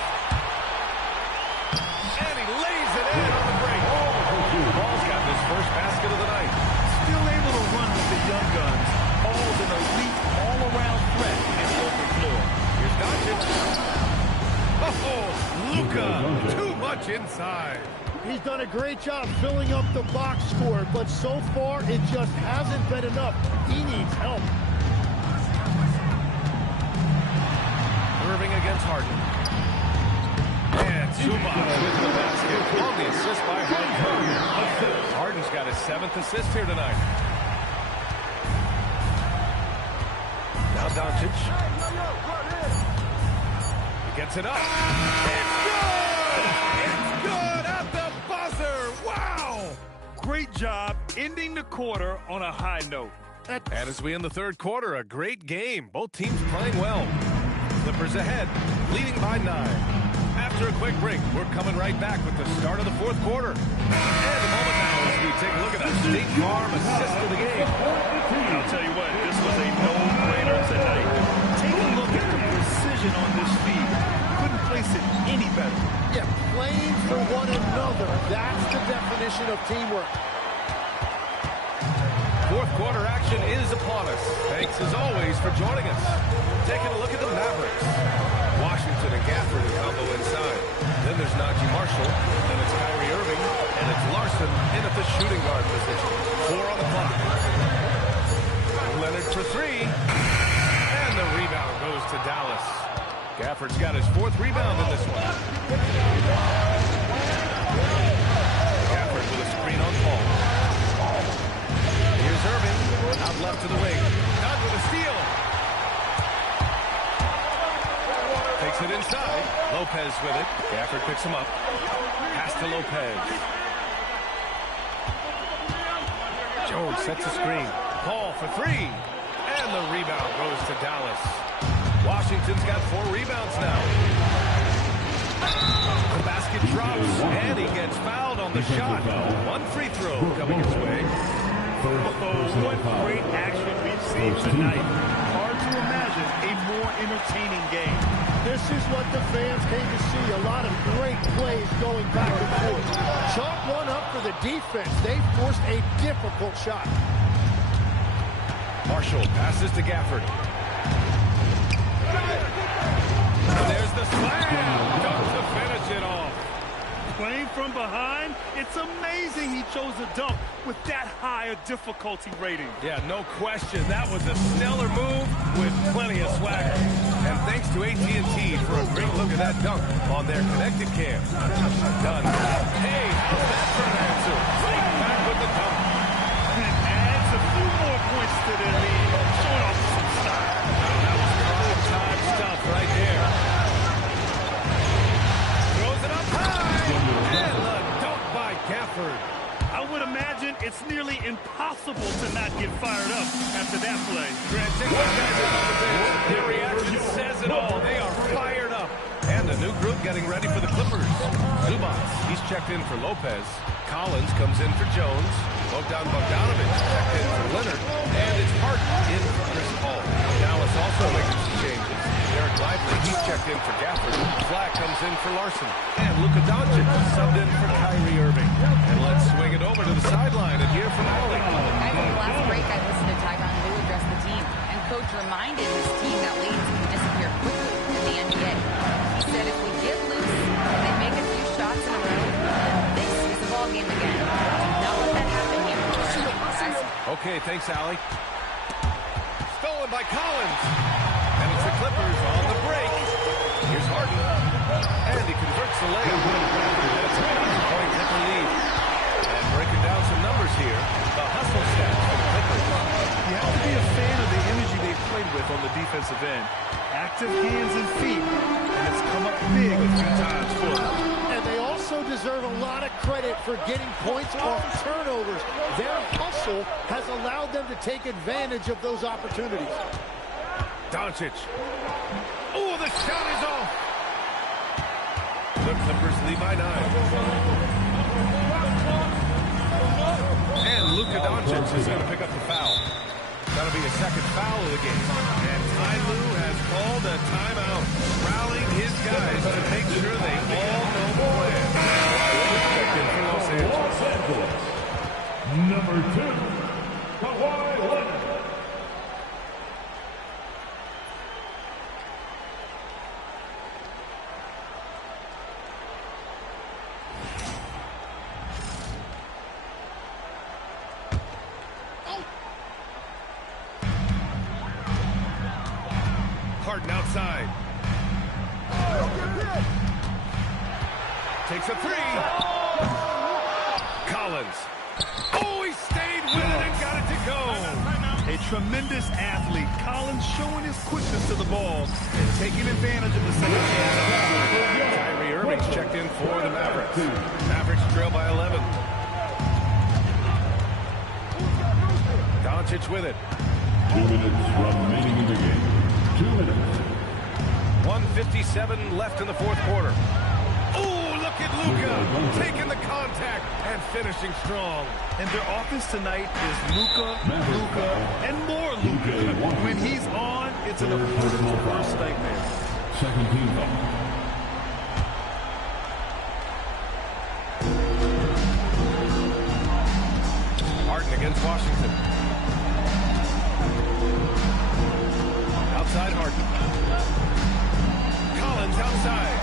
And he lays it in on the break. Paul's got his first basket of the night. Still able to run with the young guns. Paul's an elite all-around threat in the open floor. Here's Doncic. Oh, Luka. Too much inside. He's done a great job filling up the box score, but so far it just hasn't been enough. He needs help. Irving against Harden. And Zubac with the basket. On the assist by Harden. Harden's got his 7th assist here tonight. Now Doncic. He gets it up. It's good! It's good at the buzzer! Wow! Great job ending the quarter on a high note. And as we end the third quarter, a great game. Both teams playing well. Clippers ahead, leading by 9. After a quick break, we're coming right back with the start of the fourth quarter. And a moment now as we take a look at that State Farm assist of the game. I'll tell you what, this was a no-brainer tonight. Take a look at the precision on this feed. Couldn't place it any better. Yeah, playing for one another. That's the definition of teamwork. Fourth quarter action is upon us. Thanks as always for joining us. Taking a look at the Mavericks. Washington and Gafford combo inside. Then there's Najee Marshall. Then it's Kyrie Irving. And it's Larson in at the shooting guard position. 4 on the clock. Leonard for 3. And the rebound goes to Dallas. Gafford's got his 4th rebound in this one. Gafford with a screen on Paul. Here's Irving. Out left to the wing. Dunn with a steal. Takes it inside. Lopez with it. Gafford picks him up. Pass to Lopez. Jones sets a screen. Paul for 3. And the rebound goes to Dallas. Washington's got 4 rebounds now. The basket drops. And he gets fouled on the shot. 1 free throw coming his way. Oh, what great action we've seen tonight. Hard to imagine a more entertaining game. This is what the fans came to see. A lot of great plays going back and forth. Chalk one up for the defense. They forced a difficult shot. Marshall passes to Gafford. And there's the slam. Dunk to finish it off. Playing from behind, it's amazing he chose a dunk with that high a difficulty rating. Yeah, no question. That was a stellar move with plenty of swagger. And thanks to AT&T for a great look at that dunk on their connected cam. Done. Hey, how's that for an answer? Right back with the dunk. And it adds a few more points to their lead, showing off some style. That was prime stuff right there. Throws it up high. And the dunk by Gafford. I would imagine it's nearly impossible to not get fired up after that play. Grant, take a look at it. Their reaction says it all. They are fired up. And the new group getting ready for the Clippers. Zubac, he's checked in for Lopez. Collins comes in for Jones. Bogdanovich checked in for Leonard. And it's Harden in for Chris Paul. Dallas also making some changes. Derek Lively, he's checked in for Gafford. Flag comes in for Larson. And Luka Doncic subbed in for Kyrie Irving. And let's swing turning it over to the sideline, and here from Ali. Guys, in the last break, I listened to Tyronn Lue address the team, and Coach reminded his team that lanes can disappear quickly in the NBA. He said if we get loose and they make a few shots in a row, then this is the ball game again. Do not let that happen here. Guys. Okay, thanks, Allie. Stolen by Collins. And it's the Clippers on the break. Here's Harden. And he converts the layup. And it's a 1-point Clipper lead. And breaking down some numbers here, the hustle stats for the Clippers. You have to be a fan of the energy they've played with on the defensive end. Active hands and feet, and it's come up big a few times for them. And they also deserve a lot of credit for getting points off turnovers. Their hustle has allowed them to take advantage of those opportunities. Doncic. Oh, the shot is off. The Clippers lead by 9. And Luka Doncic is going to pick up the foul. That'll be a second foul of the game. And Ty Lue has called a timeout, rallying his guys to make sure they all know the plan. Checked in for Los Angeles. Number 2, Kawhi Leonard. Harden outside. Takes a 3. Collins. Oh, he stayed with it and got it to go. A tremendous athlete. Collins showing his quickness to the ball and taking advantage of the second chance. Kyrie Irving's checked in for the Mavericks. Mavericks trail by 11. Doncic with it. 2 minutes remaining in the game. 2 minutes. 1:57 left in the fourth quarter. Oh, look at Luka taking the contact and finishing strong. And their offense tonight is Luka, and more Luka. When he's on, it's an opponent's worst nightmare. Second team foul. Harden against Washington. Outside Harden. Collins outside.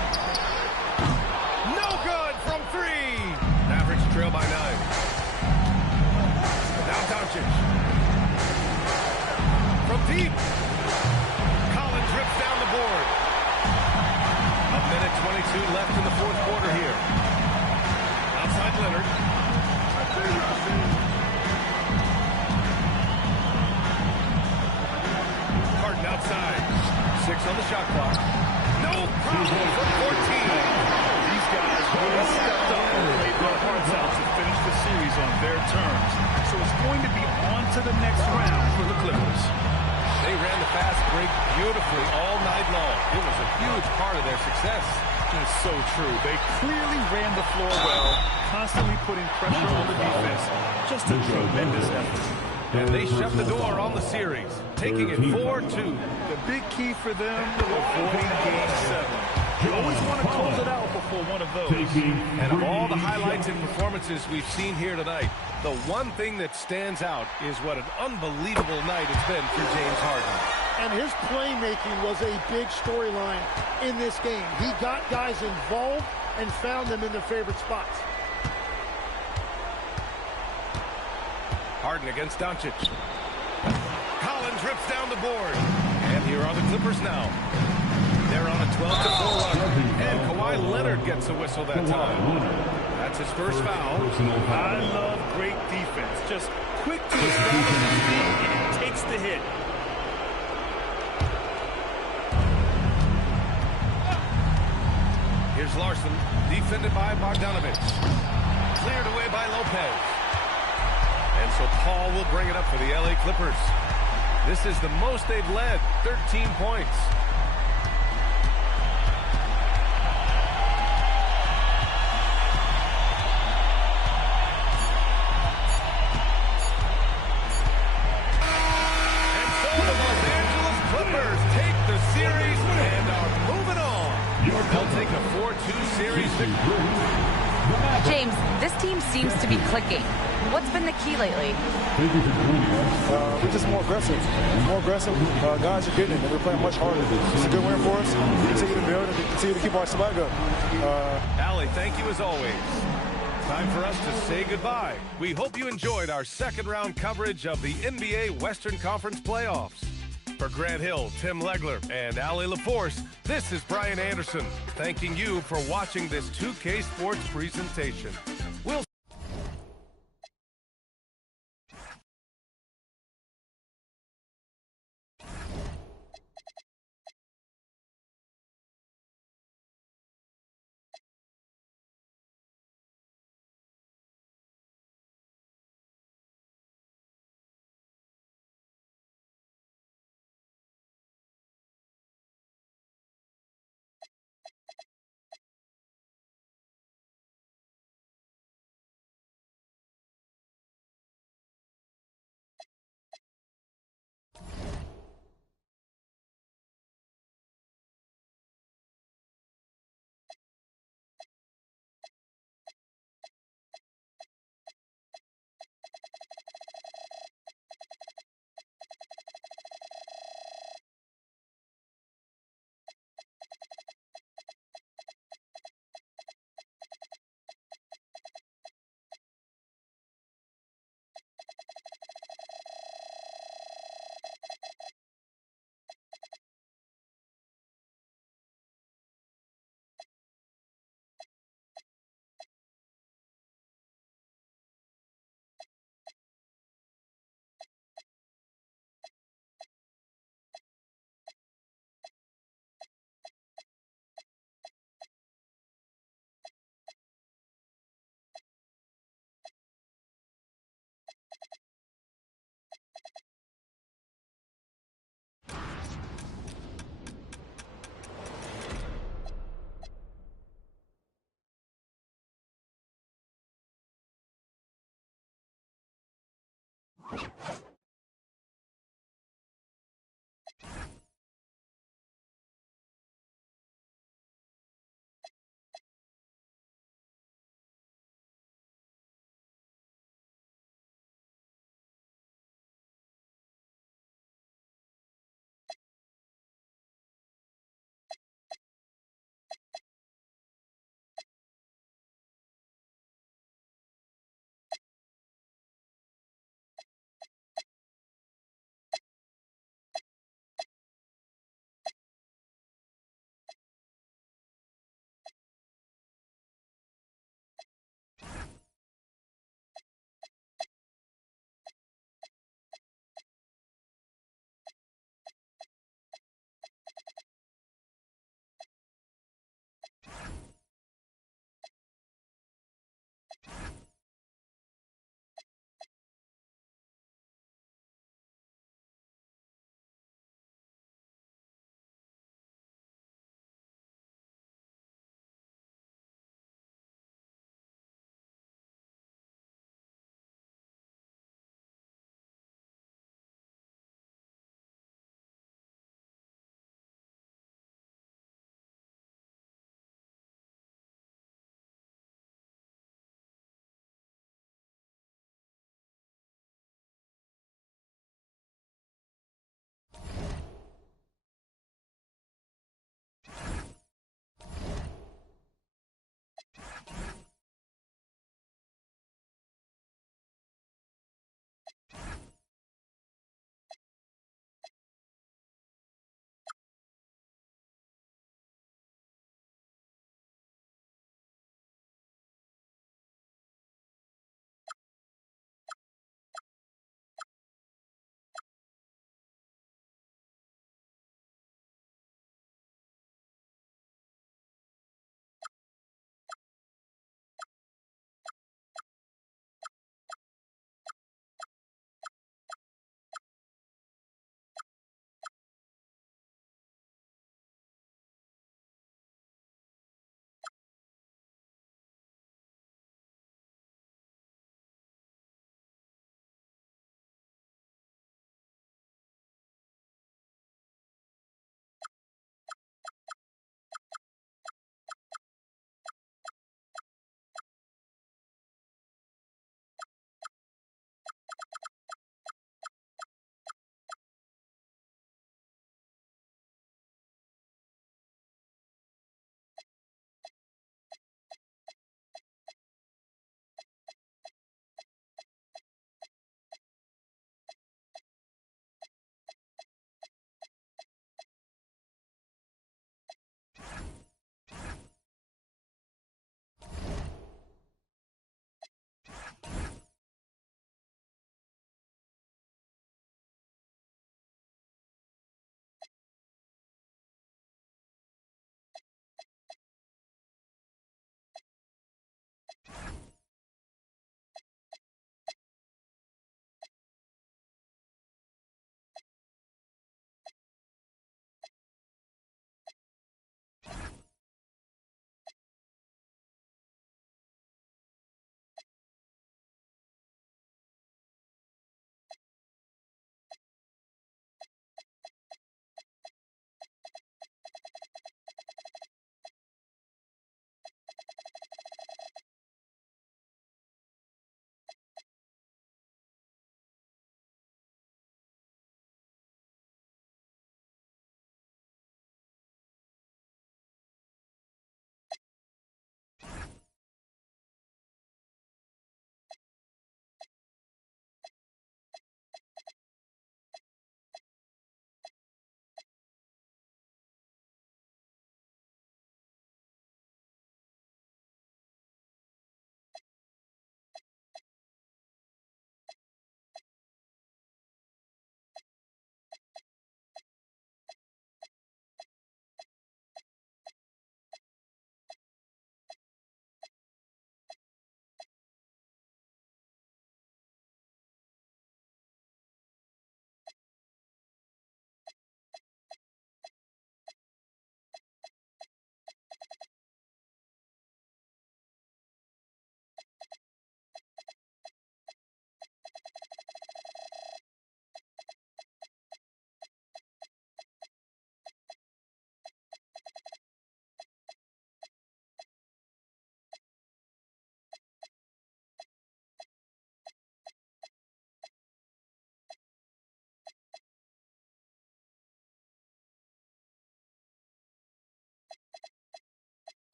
No good from 3. Mavericks trail by 9. Now Doncic. From deep. Collins rips down the board. 1:22 left in the fourth quarter here. Outside Leonard. Harden outside. 6 on the shot clock. No problem from 14. These guys really stepped up and played their hearts out to finish the series on their terms. So it's going to be on to the next round for the Clippers. They ran the fast break beautifully all night long. It was a huge part of their success. It's so true. They clearly ran the floor well, constantly putting pressure on the defense. Just a tremendous effort. And they shut the door on the series, taking it 4-2. The big key for them, avoiding Game 7. You always want to close it out before one of those. And of all the highlights and performances we've seen here tonight, the one thing that stands out is what an unbelievable night it's been for James Harden. And his playmaking was a big storyline in this game. He got guys involved and found them in their favorite spots. Harden against Doncic. Collins rips down the board. And here are the Clippers now. They're on a 12-4 run. And Kawhi Leonard gets a whistle that time. That's his first foul. I love great defense. Just quick to establish his feet and takes the hit. Here's Larson, defended by Bogdanovich. Cleared away by Lopez. And so Paul will bring it up for the LA Clippers. This is the most they've led, 13 points. And so the Los Angeles Clippers take the series and are moving on. They'll take a 4-2 series victory. James, this team seems to be clicking. What's been the key lately? Thank you for joining us. We're just more aggressive. Guys are getting it, and we're playing much harder. It's a good win for us. We continue to build and continue to keep our swag up. Allie, thank you as always. Time for us to say goodbye. We hope you enjoyed our second round coverage of the NBA Western Conference playoffs. For Grant Hill, Tim Legler, and Allie LaForce, this is Brian Anderson, thanking you for watching this 2K Sports presentation. We'll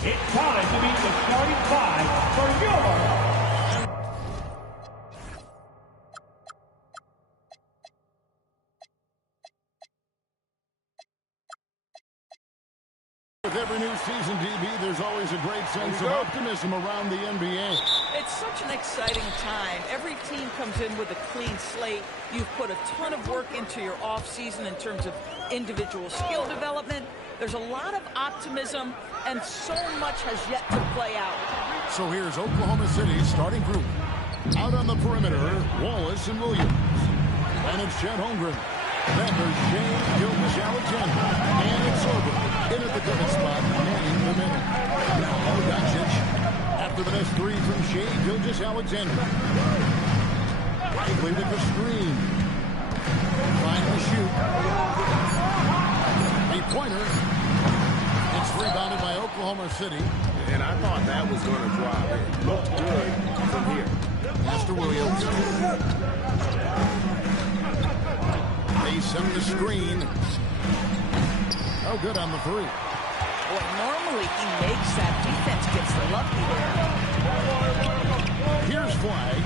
It's time to meet the starting five for your... With every new season, DB, there's always a great sense of optimism around the NBA. It's such an exciting time. Every team comes in with a clean slate. You've put a ton of work into your offseason in terms of individual skill development. There's a lot of optimism, and so much has yet to play out. So here's Oklahoma City's starting group. Out on the perimeter, Wallace and Williams. And it's Chet Holmgren. Then there's Shane Gilgeous-Alexander. And it's Sorbo. In at the pivot spot, manning the middle. Now Doncic. After the next three from Shane Gilgeous-Alexander. Lively with the screen. Trying to shoot. A pointer. It's rebounded by Oklahoma City. And I thought that was going to drop. It looked good from here. Master Williams. They send the screen. Oh, good on the three. Well, normally he makes that. Defense gets lucky there. Here's Flag.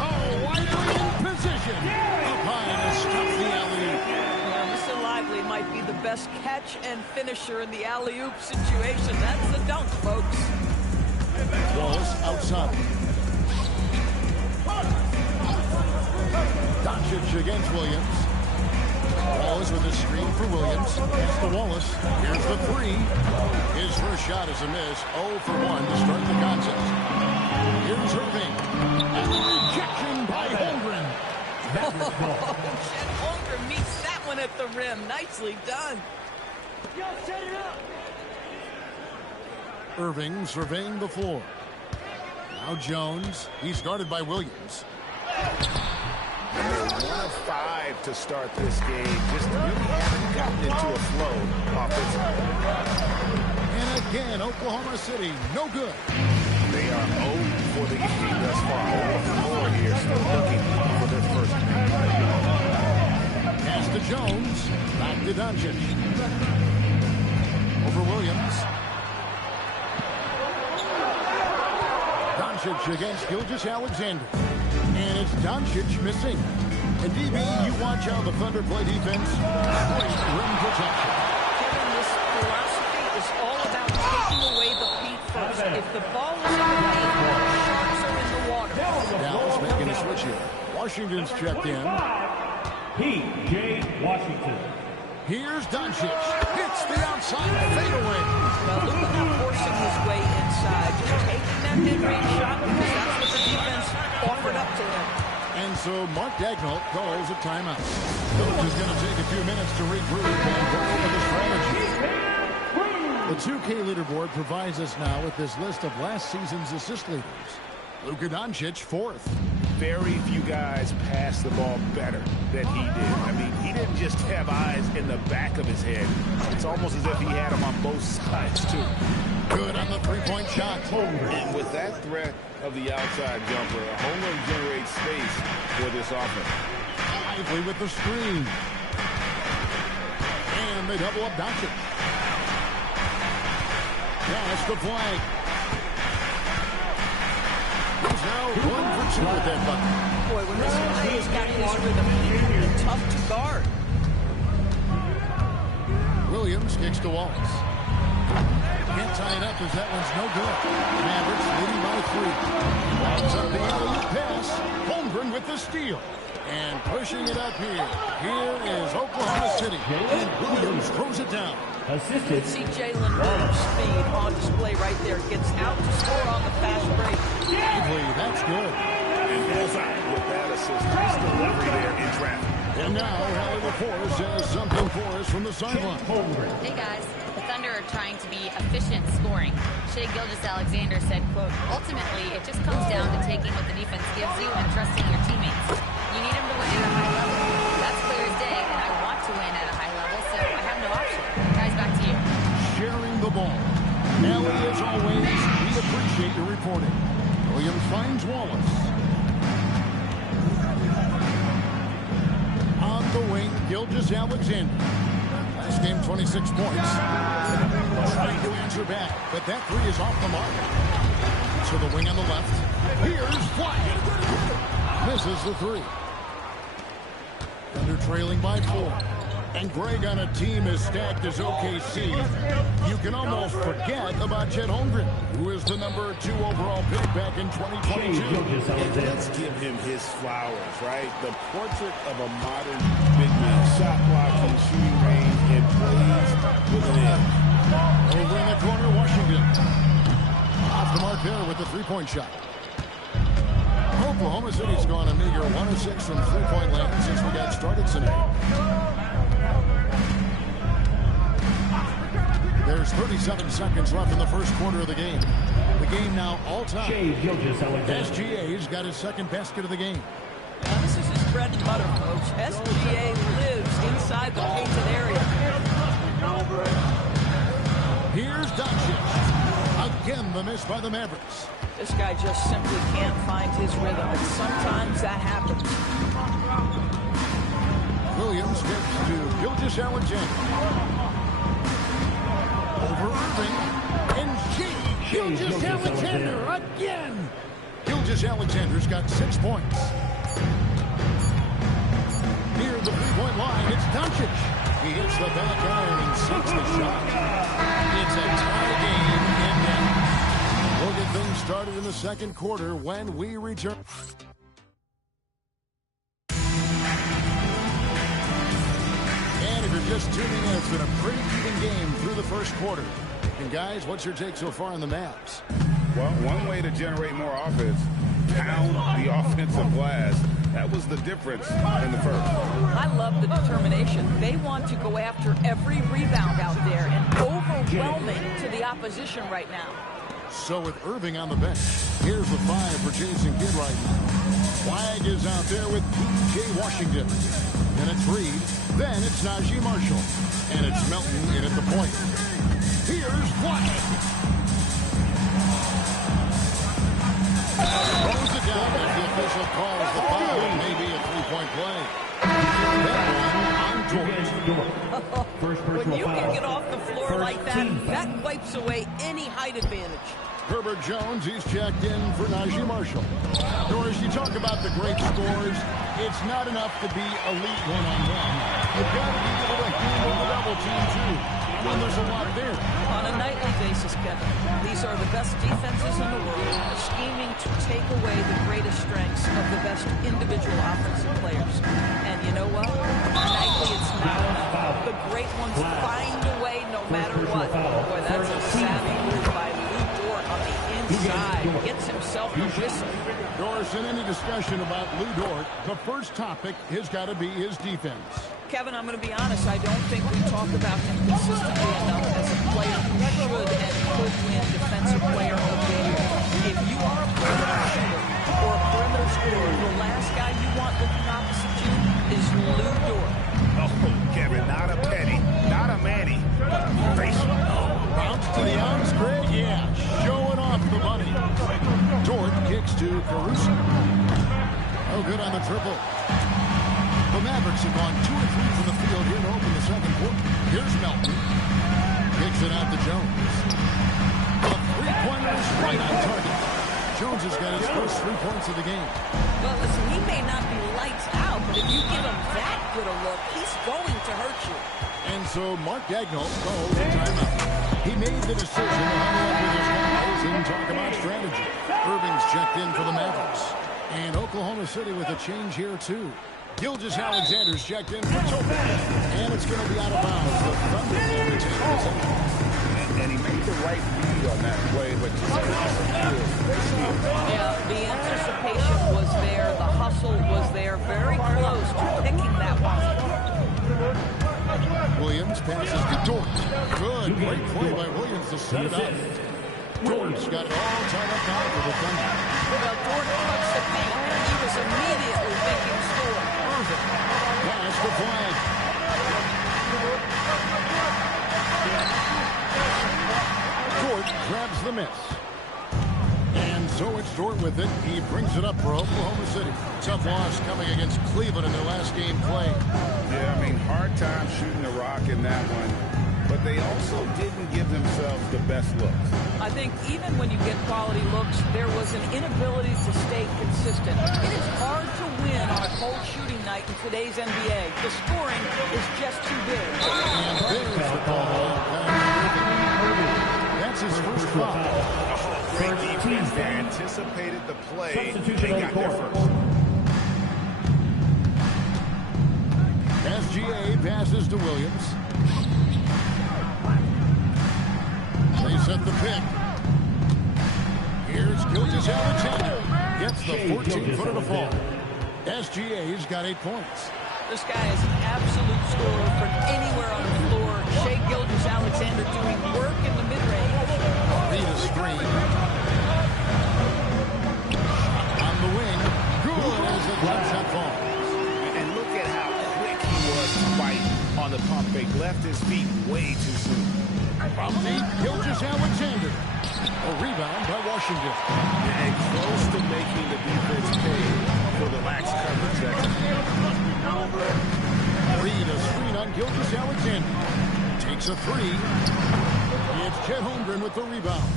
Oh, widely in position. Up high to stop the alley-oop. Well, Mr. Lively might be the best catch and finisher in the alley-oop situation. That's the dunk, folks. Wallace outside. Doncic against Williams. Wallace with a screen for Williams. It's to Wallace. Here's the three. His first shot is a miss. 0 for 1 to start the contest. Here's Irving. And the rejection by Holmgren. Chet Holmgren meets that one at the rim. Nicely done. Yo, set it up. Irving surveying the floor. Now Jones. He's guarded by Williams. 1 of 5 to start this game. Just really haven't gotten into a flow offensively. And again, Oklahoma City, no good. They are 0 for the game thus far. 0 for 4 here, still looking for their first win. Pass to Jones. Back to Doncic. Over Williams. Doncic against Gilgeous-Alexander. And it's Doncic missing. And DB, you watch how the Thunder play defense. Great rim protection. Kevin, this philosophy is all about taking away the heat first. If the ball is in the paint, shots are in the water. Dallas making a switch here. Washington's checked in. P.J. Washington. Here's Doncic. Hits the outside fadeaway. Well, Luka not forcing his way inside. Just taking that mid-range shot because that's what the defense offered up to him. And so Mark Dagnall calls a timeout. Coach is going to take a few minutes to regroup and go over the strategy. The 2K leaderboard provides us now with this list of last season's assist leaders. Luka Doncic, 4th. Very few guys pass the ball better than he did. I mean, he didn't just have eyes in the back of his head. It's almost as if he had them on both sides, too. Good on the three-point shot. And with that threat of the outside jumper, a home run generates space for this offense. Lively with the screen. And they double up Doncic. Pass the flag. He's now 1 for 2 with that bucket. Boy, when this guy's got his rhythm, he's tough to guard. Williams kicks to Wallace. Can't tie it up as that one's no good. Mavericks leading by 3. Wallace up the alley pass. Holmgren with the steal. And pushing it up here. Here is Oklahoma City. And Williams throws it down. You can see Jalen Williams' speed on display right there. Gets out to score on the fast break. Lively, that's good. And bullseye with that assist. Nice delivery there in traffic. And now, Hallie LaForce has something for us from the sideline. Hey, guys. The Thunder are trying to be efficient scoring. Shai Gilgeous-Alexander said, quote, ultimately, it just comes down to taking what the defense gives you and trusting your teammates. You need them to win at a high level. That's clear as day, and I want to win at a high level, so I have no option. Guys, back to you. Sharing the ball. Allie, as always, we appreciate your reporting. Williams finds Wallace. On the wing, Gilgeous-Alexander. Last game, 26 points. Trying to answer back, but that three is off the mark. To the wing on the left. Here's Wyatt. Misses the three. Thunder trailing by 4. And Greg, on a team as stacked as OKC, you can almost forget about Chet Holmgren, who is the number 2 overall pick back in 2022. And let's give him his flowers, right? The portrait of a modern big man. Shot blocking, shooting range, and plays with an edge. Over in the corner, Washington. Off the mark there with the three-point shot. Oklahoma City's gone a meager 1 of 6 from three-point land since we got started tonight. There's 37 seconds left in the first quarter of the game. The game now all-time. SGA's got his second basket of the game. Now, this is his bread and butter, folks. SGA lives inside the painted area. Here's Doncic. Again, the miss by the Mavericks. This guy just simply can't find his rhythm, and sometimes that happens. Williams gets to Gilgeous-Alexander. Over Irving. And Gilgeous-Alexander again. Gilgeous-Alexander's got 6 points. Near the three-point line, it's Doncic. He hits the back iron and sinks the shot. It's a tie game in Dallas. We'll get things started in the second quarter when we return. And if you're just tuning in, it's been a pretty even game through the first quarter. And guys, what's your take so far on the Mavs? Well, one way to generate more offense, pound the offensive glass. That was the difference in the first. I love the determination. They want to go after every rebound out there and overwhelming to the opposition right now. So with Irving on the bench, here's the 5 for Jason Kidd right now. Flag is out there with P.J. Washington. Then it's Reed. Then it's Najee Marshall. And it's Melton in at the point. Here's Wyatt. Throws it down as the official calls the foul. It may be a three-point play. That one on George. When you can get off the floor like that, that wipes away any height advantage. Herbert Jones, he's checked in for Najee Marshall. Doris, you talk about the great scores. It's not enough to be elite one-on-one. You've got to be able to handle the double team, too. And there's a lot there. On a nightly basis, Kevin, these are the best defenses in the world, scheming to take away the greatest strengths of the best individual offensive players. And you know what? Nightly, it's not enough. The great ones find a way no matter what. Boy, that's a savvy move by Lou Dort on the inside. Gets himself a whistle. Doris, in any discussion about Lou Dort, the first topic has got to be his defense. Kevin, I'm going to be honest, I don't think we talk about him consistently enough as a player who should and could win Defensive Player of the Game. If you are a perimeter shooter or a perimeter scorer, the last guy you want looking opposite you is Lou Dort. Oh, Kevin, not a Petty, not a Manny, but facial. Bounce to the arms, Greg, yeah, showing off the money. Dort kicks to Caruso. Oh, good on the triple. The Mavericks have gone 2 of 3 from the field here to open the second quarter. Here's Melton. Kicks it out to Jones. The three-pointers right on target. Jones has got his first 3 points of the game. Well, listen, he may not be lights out, but if you give him that good a look, he's going to hurt you. And so Mark Daigneault calls a timeout. He made the decision to huddle up with his guys and talk about strategy. Irving's checked in for the Mavericks. And Oklahoma City with a change here, too. Gilgeous-Alexander's checked in for Topin. And it's going to be out of bounds. The Thunder will retain possession. And he made the right read on that play, but just yeah, the anticipation was there. The hustle was there. Very close to picking that one. Williams passes to Dort. Good. Great play by Williams to set it up. Dort's got it all tied up now for the Thunder. Well, Dort touched the paint, and he was immediately making score. Pass the flag. Dort grabs the miss. And so it's Dort with it. He brings it up for Oklahoma City. Tough loss coming against Cleveland in their last game play. Yeah, I mean, hard hard time shooting the rock in that one, but they also didn't give themselves the best looks. I think even when you get quality looks, there was an inability to stay consistent. It is hard to win on a cold shooting night in today's NBA. The scoring is just too big. And there's the call. That's his first foul. Oh, great defense. They anticipated the play. They got there first. SGA passes to Williams. They set the pick. Here's Gilgeous-Alexander. Gets the 14-footer to fall. SGA's got 8 points. This guy is an absolute scorer from anywhere on the floor. Shai Gilgeous-Alexander doing work in the mid-range. Read a screen. On the wing. Good as the jump shot falls. And look at how quick he was to fight on the pump fake. Left his feet way too soon. From deep, Gilgeous-Alexander. A rebound by Washington. And close to making the defense pay for the lax coverage section. Reed a screen on Gilgeous-Alexander. Takes a three. It's Chet Holmgren with the rebound.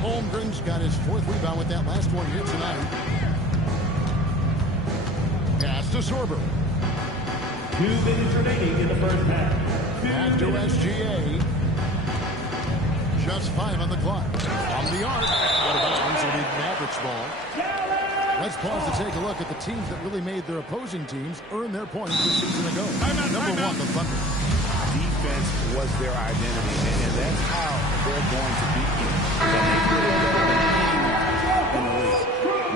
Holmgren's got his 4th rebound with that last one here tonight. Pass to Sorber. 2 minutes remaining in the first half. Back to SGA. Just 5 on the clock. On the arc. Out of bounds will be Mavericks ball. Let's pause to take a look at the teams that really made their opposing teams earn their points a season ago. Number 1, the Thunder. Defense was their identity, and that's how they're going to beat you.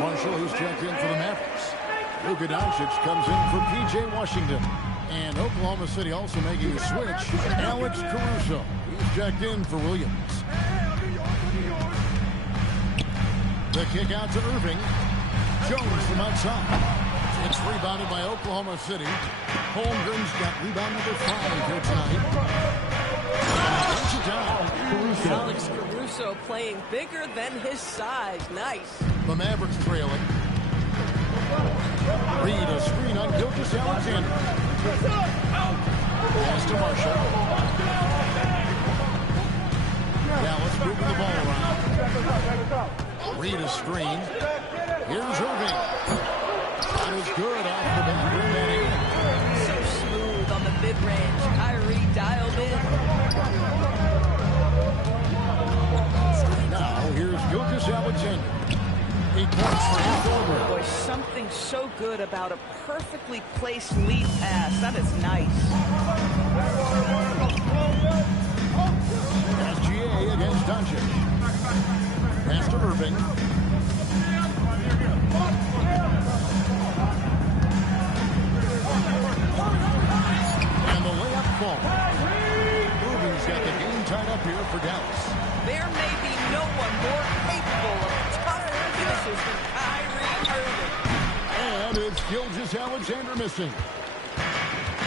Marshall, who's checked in for the Mavericks. Luka Doncic comes in for P.J. Washington. And Oklahoma City also making a switch. Alex Caruso. He's checked in for Williams. The kick out to Irving. Jones from outside. It's rebounded by Oklahoma City. Holmgren's got rebound number 5 here tonight. Takes it down. Alex Caruso playing bigger than his size. Nice. The Mavericks trailing. Reed a screen on Gilgeous-Alexander. Pass to Marshall. Dallas moving the ball around. Reed a screen. Here's Irving. Shot is good off the back rim and in. So smooth on the mid-range. Kyrie dialed in. Now here's Gilgeous-Alexander. 8 points for him forward. Boy, something so good about a perfectly placed lead pass. That is nice. SGA against Doncic. Pass to Irving. And the layup falls. Irving's got the game tied up here for Dallas. There may be no one more capable of tough finishes than Kyrie Irving. And it's Gilgeous-Alexander missing.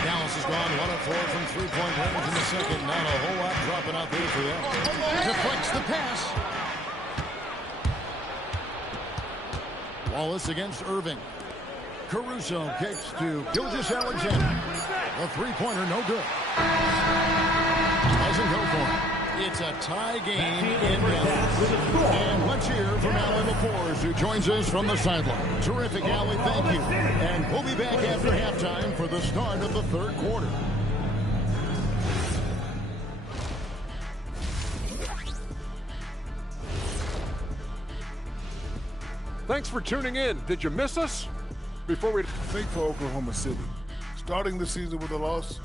Dallas has gone 1 of 4 from 3-point range in the second. Not a whole lot dropping out there for them. Deflects the pass. Wallace against Irving. Caruso kicks to Gilgeous-Alexander. A 3-pointer, no good. Doesn't go for it. It's a tie game in Dallas. And let's hear from Allie LaForce, who joins us from the sideline. Terrific, Allie. Thank you. And we'll be back after halftime for the start of the 3rd quarter. Thanks for tuning in. Did you miss us? Before we... I think for Oklahoma City, starting the season with a loss,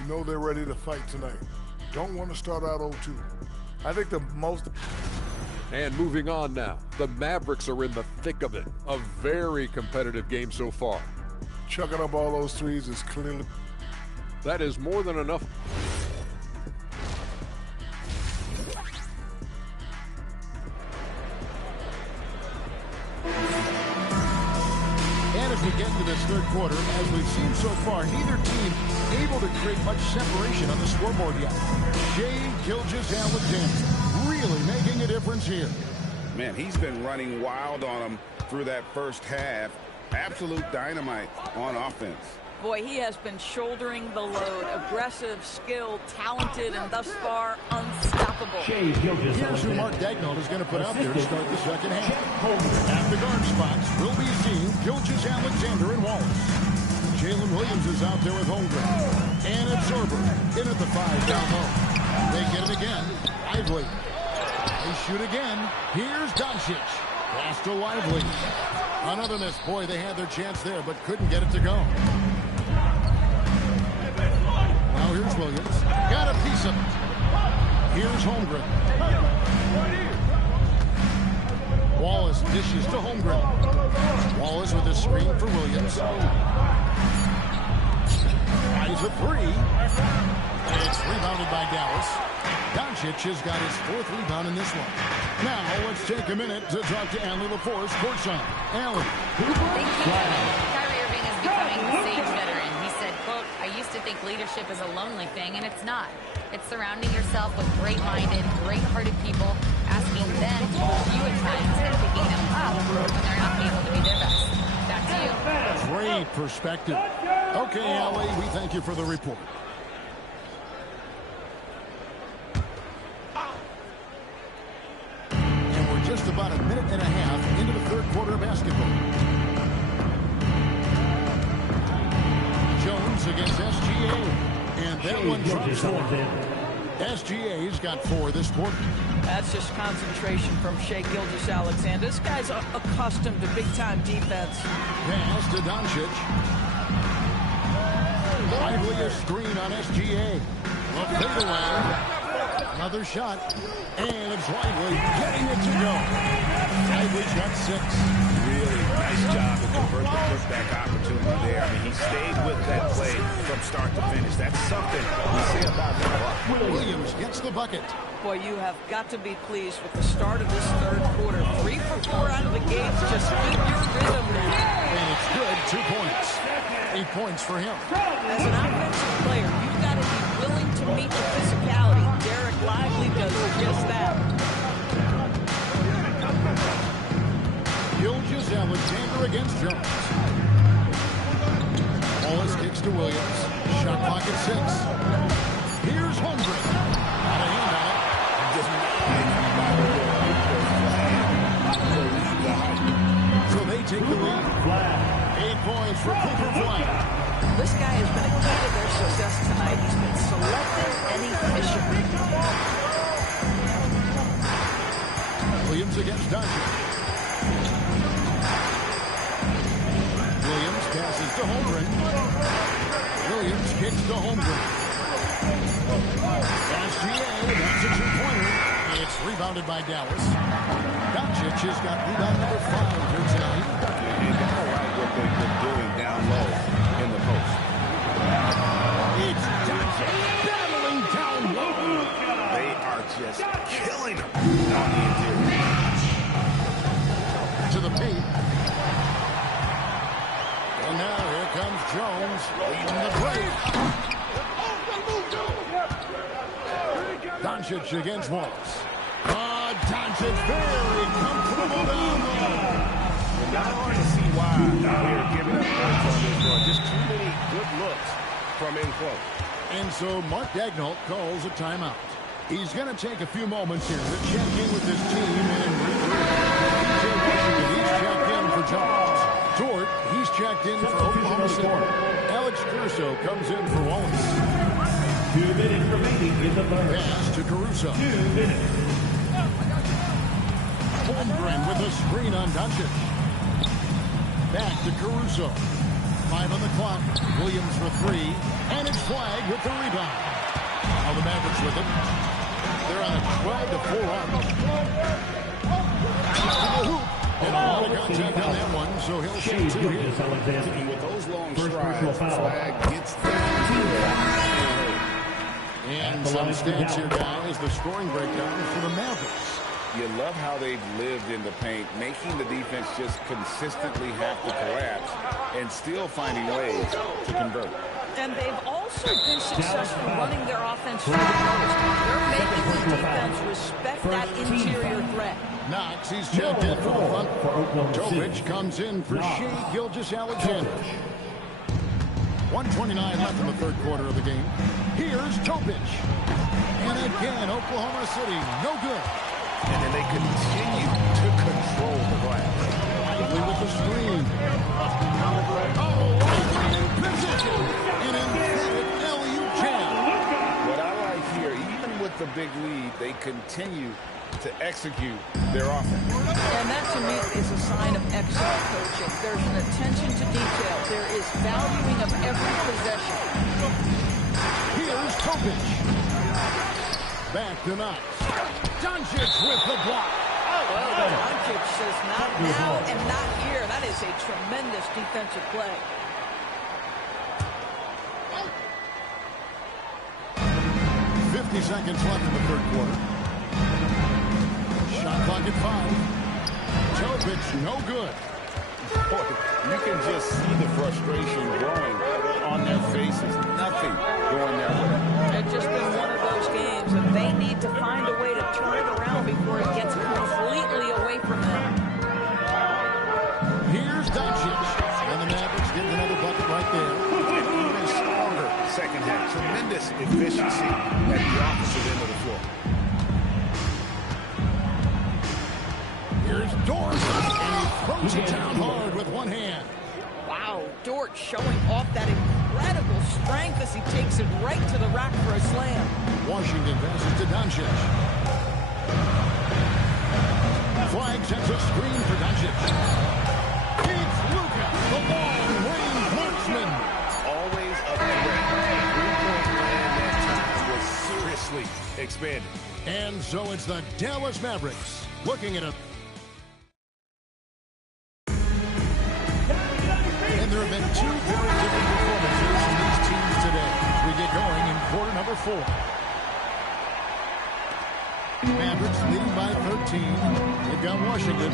you know they're ready to fight tonight. Don't want to start out 0-2. I think the most... And moving on now, the Mavericks are in the thick of it. A very competitive game so far. Chucking up all those threes is clearly... That is more than enough. And as we get into this 3rd quarter, as we've seen so far, neither team able to create much separation on the scoreboard yet. Shai Gilgeous-Alexander really making a difference here. Man, he's been running wild on them through that first half. Absolute dynamite on offense. Boy, he has been shouldering the load. Aggressive, skilled, talented, and thus far unstoppable. Here's who Mark Daigneault is going to put out there to start the second half. At the guard spots, we'll be seeing Gilgeous-Alexander and Wallace. Jalen Williams is out there with Holmgren. And it's Sorber in at the 5 down low. They get it again. Lively. They shoot again. Here's Doncic. Pass to Lively. Another miss. Boy, they had their chance there, but couldn't get it to go. Now here's Williams. Got a piece of it. Here's Holmgren. Wallace dishes to Holmgren. Wallace with a screen for Williams. Tries a three. And it's rebounded by Dallas. Doncic has got his 4th rebound in this one. Now, let's take a minute to talk to Allie LaForce courtside. Allie. Thank you, Kyrie Irving is becoming the sage veteran. He said, quote, I used to think leadership is a lonely thing, and it's not. It's surrounding yourself with great-minded, great-hearted people, asking them to push you at times and picking them up when they're not able to be their best. Back to you. Great perspective. Okay, Allie, we thank you for the report. Just about a minute and a half into the 3rd quarter of basketball. Jones against SGA. And that one drops 4. SGA's got 4 this quarter. That's just concentration from Shai Gilgeous-Alexander. This guy's accustomed to big-time defense. Pass to Doncic. Lively a screen on SGA. A fadeaway. Another shot, and it's Lively getting it to go. Lively's got 6. Really nice job to convert the putback opportunity there. I mean, he stayed with that play from start to finish. That's something we say about him. Williams gets the bucket. Boy, you have got to be pleased with the start of this 3rd quarter. 3 for 4 out of the gate. Just keep your rhythm now. And it's good. 2 points. 8 points for him. As an offensive player, you've got to be willing to meet the physicality. Derek Lively does just that. Gilgeous-Alexander against Jones. Wallace kicks to Williams. Shot clock at 6. Here's Holmgren. Got a hand on it. So they take the lead. 8 points for Cooper Flag. This guy has been a key to their success tonight. He's been selective and efficient. Williams against Doncic. Williams passes to Holmgren. Williams kicks to Holmgren. SGA, that's a 2-pointer. It's rebounded by Dallas. Doncic has got rebound number 5 here tonight. You gotta like what they've been doing down low in the post. It's Doncic battling down low. They are just killing him on the interior. To the paint. And now here comes Jones leading the break. Doncic against Wallace. Doncic very comfortable down low. Not hard to see why they're giving up points on this run. Just too many good looks from in close. And so Mark Daigneault calls a timeout. He's going to take a few moments here to check in with his team and regroup. DJ Washington, he's checked in for Jones. Dort, he's checked in for Oklahoma City. Alex Caruso comes in for Wallace. 2 minutes remaining in the 3rd. Pass to Caruso. 2 minutes. Holmgren with a screen on Doncic. Back to Caruso. 5 on the clock. Williams for 3. And it's Flag with the rebound. Now the Mavericks with it. They're on a 12-4 run. And a lot of contact on that one, so he'll shoot 2 here. And with those long strides, Flag gets there. And some stats here, guys. The scoring breakdown for the Mavericks. You love how they've lived in the paint, making the defense just consistently have to collapse and still finding ways to convert. And they've also been successful running their offense through the post. They're making the defense respect that interior threat. Knox, he's checked in for the front. Jovic comes in for Shai Gilgeous-Alexander. 1:29 left in the third quarter of the game. Here's Topic. And again, Oklahoma City, no good. And then they continue to control the glass. Lively with the screen. Oh, in position. An emphatic LU jam. What I like here, even with the big lead, they continue to execute their offense. And that, to me, is a sign of excellent coaching. There's an attention to detail. There is valuing of every possession. Here's Topic. Back to Knox. Doncic with the block. Well, Doncic says not now and not here. That is a tremendous defensive play. Seconds left in the third quarter. Shot clock at 5. Topic, no good. Boy, you can just see the frustration growing on their faces. Nothing going their way. It's just been one of those games, and they need to find a way to turn it around before it gets completely away from them. Here's Doncic. And the Mavericks get another bucket right there. Even stronger second half. Tremendous efficiency at the opposite end of the floor. Here's Dort. And he throws it down hard with one hand. Wow, Dort showing off that incredible strength as he takes it right to the rack for a slam. Washington passes to Doncic. Flag sets a screen for Doncic. It's Luka, the long-range marksman. Always a threat. Three-point plan that time was seriously expanded. And so it's the Dallas Mavericks looking at a... And there have been two very different performances from these teams today as we get going in quarter number 4. Mavericks leading by 13. They've got Washington.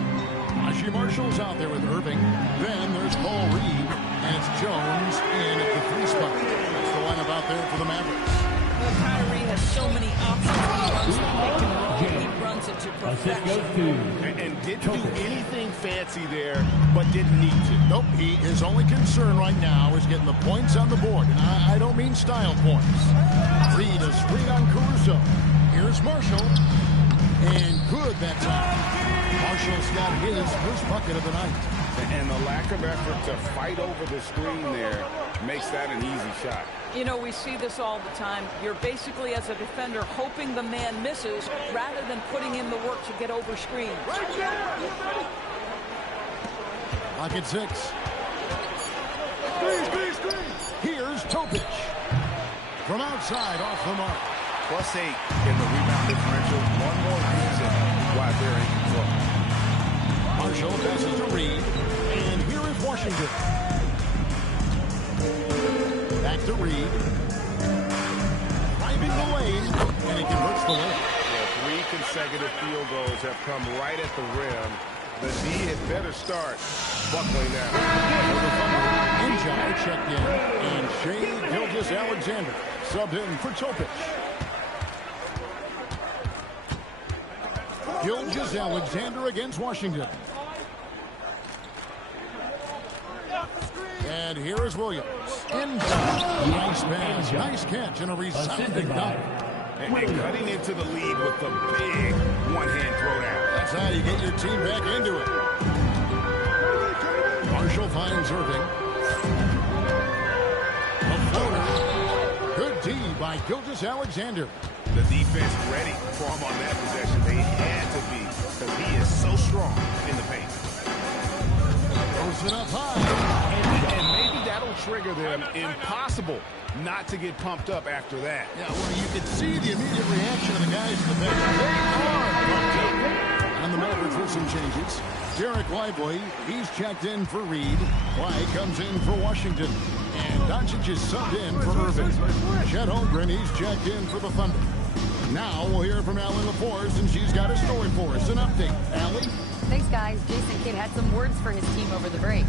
Najee Marshall's out there with Irving. Then there's Paul Reed, and it's Jones in at the 3 spot. That's the lineup out there for the Mavericks. Well, Kyrie has so many options when he runs the pick and roll. He runs it to perfection. And didn't do anything fancy there, but didn't need to. Nope, his only concern right now is getting the points on the board. And I don't mean style points. Reed a screen on Caruso. Here's Marshall. And good that time. Marshall's got his first bucket of the night. And the lack of effort to fight over the screen there makes that an easy shot. You know, we see this all the time. You're basically, as a defender, hoping the man misses rather than putting in the work to get over screen. Lock at 6. Here's Topic. From outside, off the mark. +8 in the rebound differential. One more reason why they're in control. Marshall passes to Reed. And here is Washington. Back to Reed. Driving the lane. And he converts the lane. Yeah, 3 consecutive field goals have come right at the rim. The D had better start buckling now. Injai checked in. And Shea Gilgeous-Alexander subbed in for Topic. Gilgeous-Alexander against Washington. And here is Williams. Inside. Nice pass. Nice catch and a resounding dunk. And cutting into the lead with the big one-hand throwdown. That's how you get your team back into it. Marshall finds Irving. A floater. Good D by Gilgeous-Alexander. The defense ready for him on that possession. They had to be, because he is so strong in the paint. Throws it up high. And maybe that'll trigger them. Impossible not to get pumped up after that. Yeah, well, you can see the immediate reaction of the guys in the bench. They are pumped up. And the Mavericks with some changes. Derek Lively, he's checked in for Reed. White comes in for Washington. And Doncic is subbed in for Irving. Chet Holmgren, he's checked in for the Thunder. Now we'll hear from Allie LaForce, and she's got a story for us. An update. Allie? Thanks, guys. Jason Kidd had some words for his team over the break.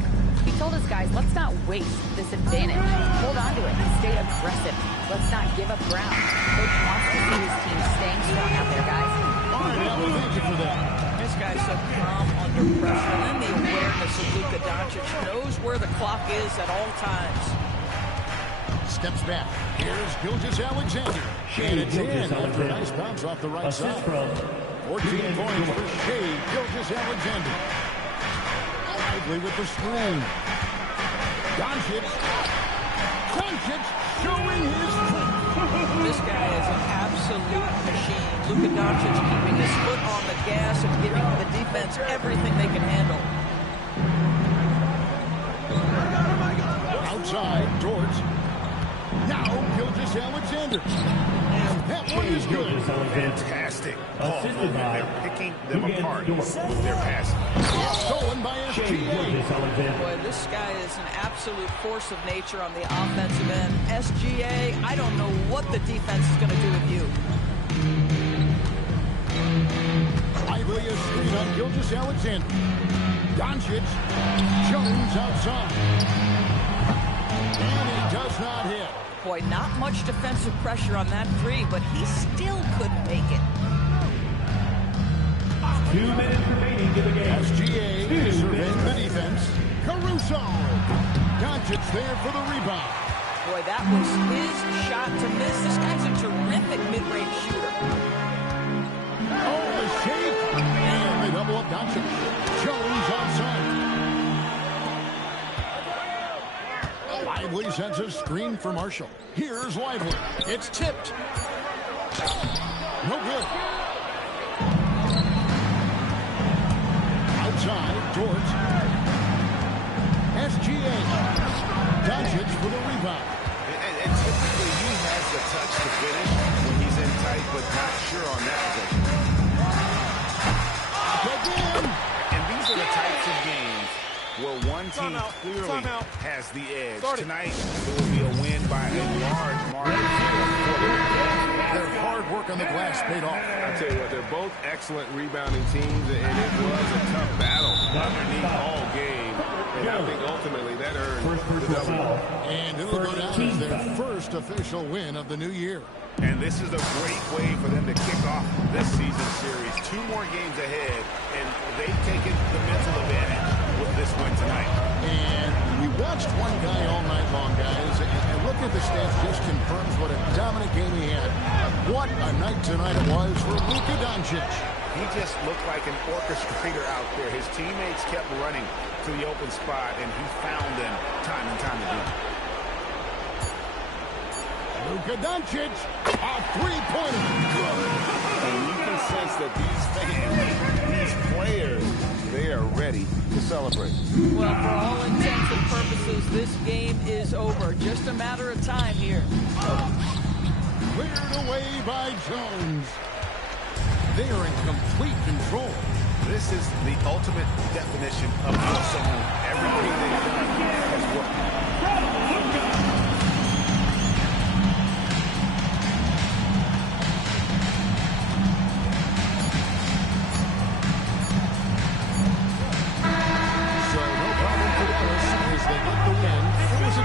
He told us, guys, let's not waste this advantage. Hold on to it and stay aggressive. Let's not give up ground. Coach wants to see his team staying strong out there, guys. All right, Allie, thank you for that. This guy's so calm under pressure. And then the awareness of Luka Doncic knows where the clock is at all times. Steps back. Here's Gilgeous-Alexander. And it's in after a nice bounce off the right side. 14 points for Shea Gilgeous-Alexander. Lively with the screen. Doncic showing his foot. This guy is an absolute machine. Luka Doncic keeping his foot on the gas and giving the defense everything they can handle. Outside, George. Now Gilgeous-Alexander. And that one is good. Fantastic ball movement. They're picking them apart with their passing. Stolen by SGA. Boy, this guy is an absolute force of nature on the offensive end. SGA, I don't know what the defense is going to do with you. Lively a screen on Gilgeous-Alexander. Doncic. Jones outside. And he does not hit. Boy, not much defensive pressure on that three, but he still couldn't make it. 2 minutes remaining to the game. SGA surveying the defense. Caruso. Doncic there for the rebound. Boy, that was his shot to miss. This guy's a terrific mid-range shooter. Oh, the shake. And they double up Doncic. Jones outside. Lively sends a screen for Marshall. Here's Lively. It's tipped. No good. Outside, George. SGA. Doncic for the rebound. And typically he has the touch to finish when he's in tight, but not sure on that possession. Again. And these are the types of games where one team clearly has the edge. Tonight, it will be a win by a large margin. Their hard work on the glass paid off. I tell you what, they're both excellent rebounding teams, and it was a tough battle underneath all game. And I think ultimately that earned the W. And it'll go down as their first official win of the new year. And this is a great way for them to kick off this season series. 2 more games ahead, and they've taken the mental advantage with this win tonight. And we watched one guy all night long, guys, and look at the stats just confirms what a dominant game he had. What a night tonight it was for Luka Doncic. He just looked like an orchestrator out there. His teammates kept running to the open spot, and he found them time and time again. Luka Doncic, a three-pointer. And you can sense that these fans, these players, they are ready to celebrate. Well, for all intents and purposes, this game is over. Just a matter of time here. Cleared away by Jones. They are in complete control. This is the ultimate definition of someone. Everything they've done has worked.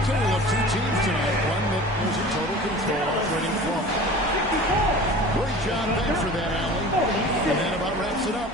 Tale of 2 teams tonight, one that was in total control operating from. Great job there for that, Allie. And that about wraps it up.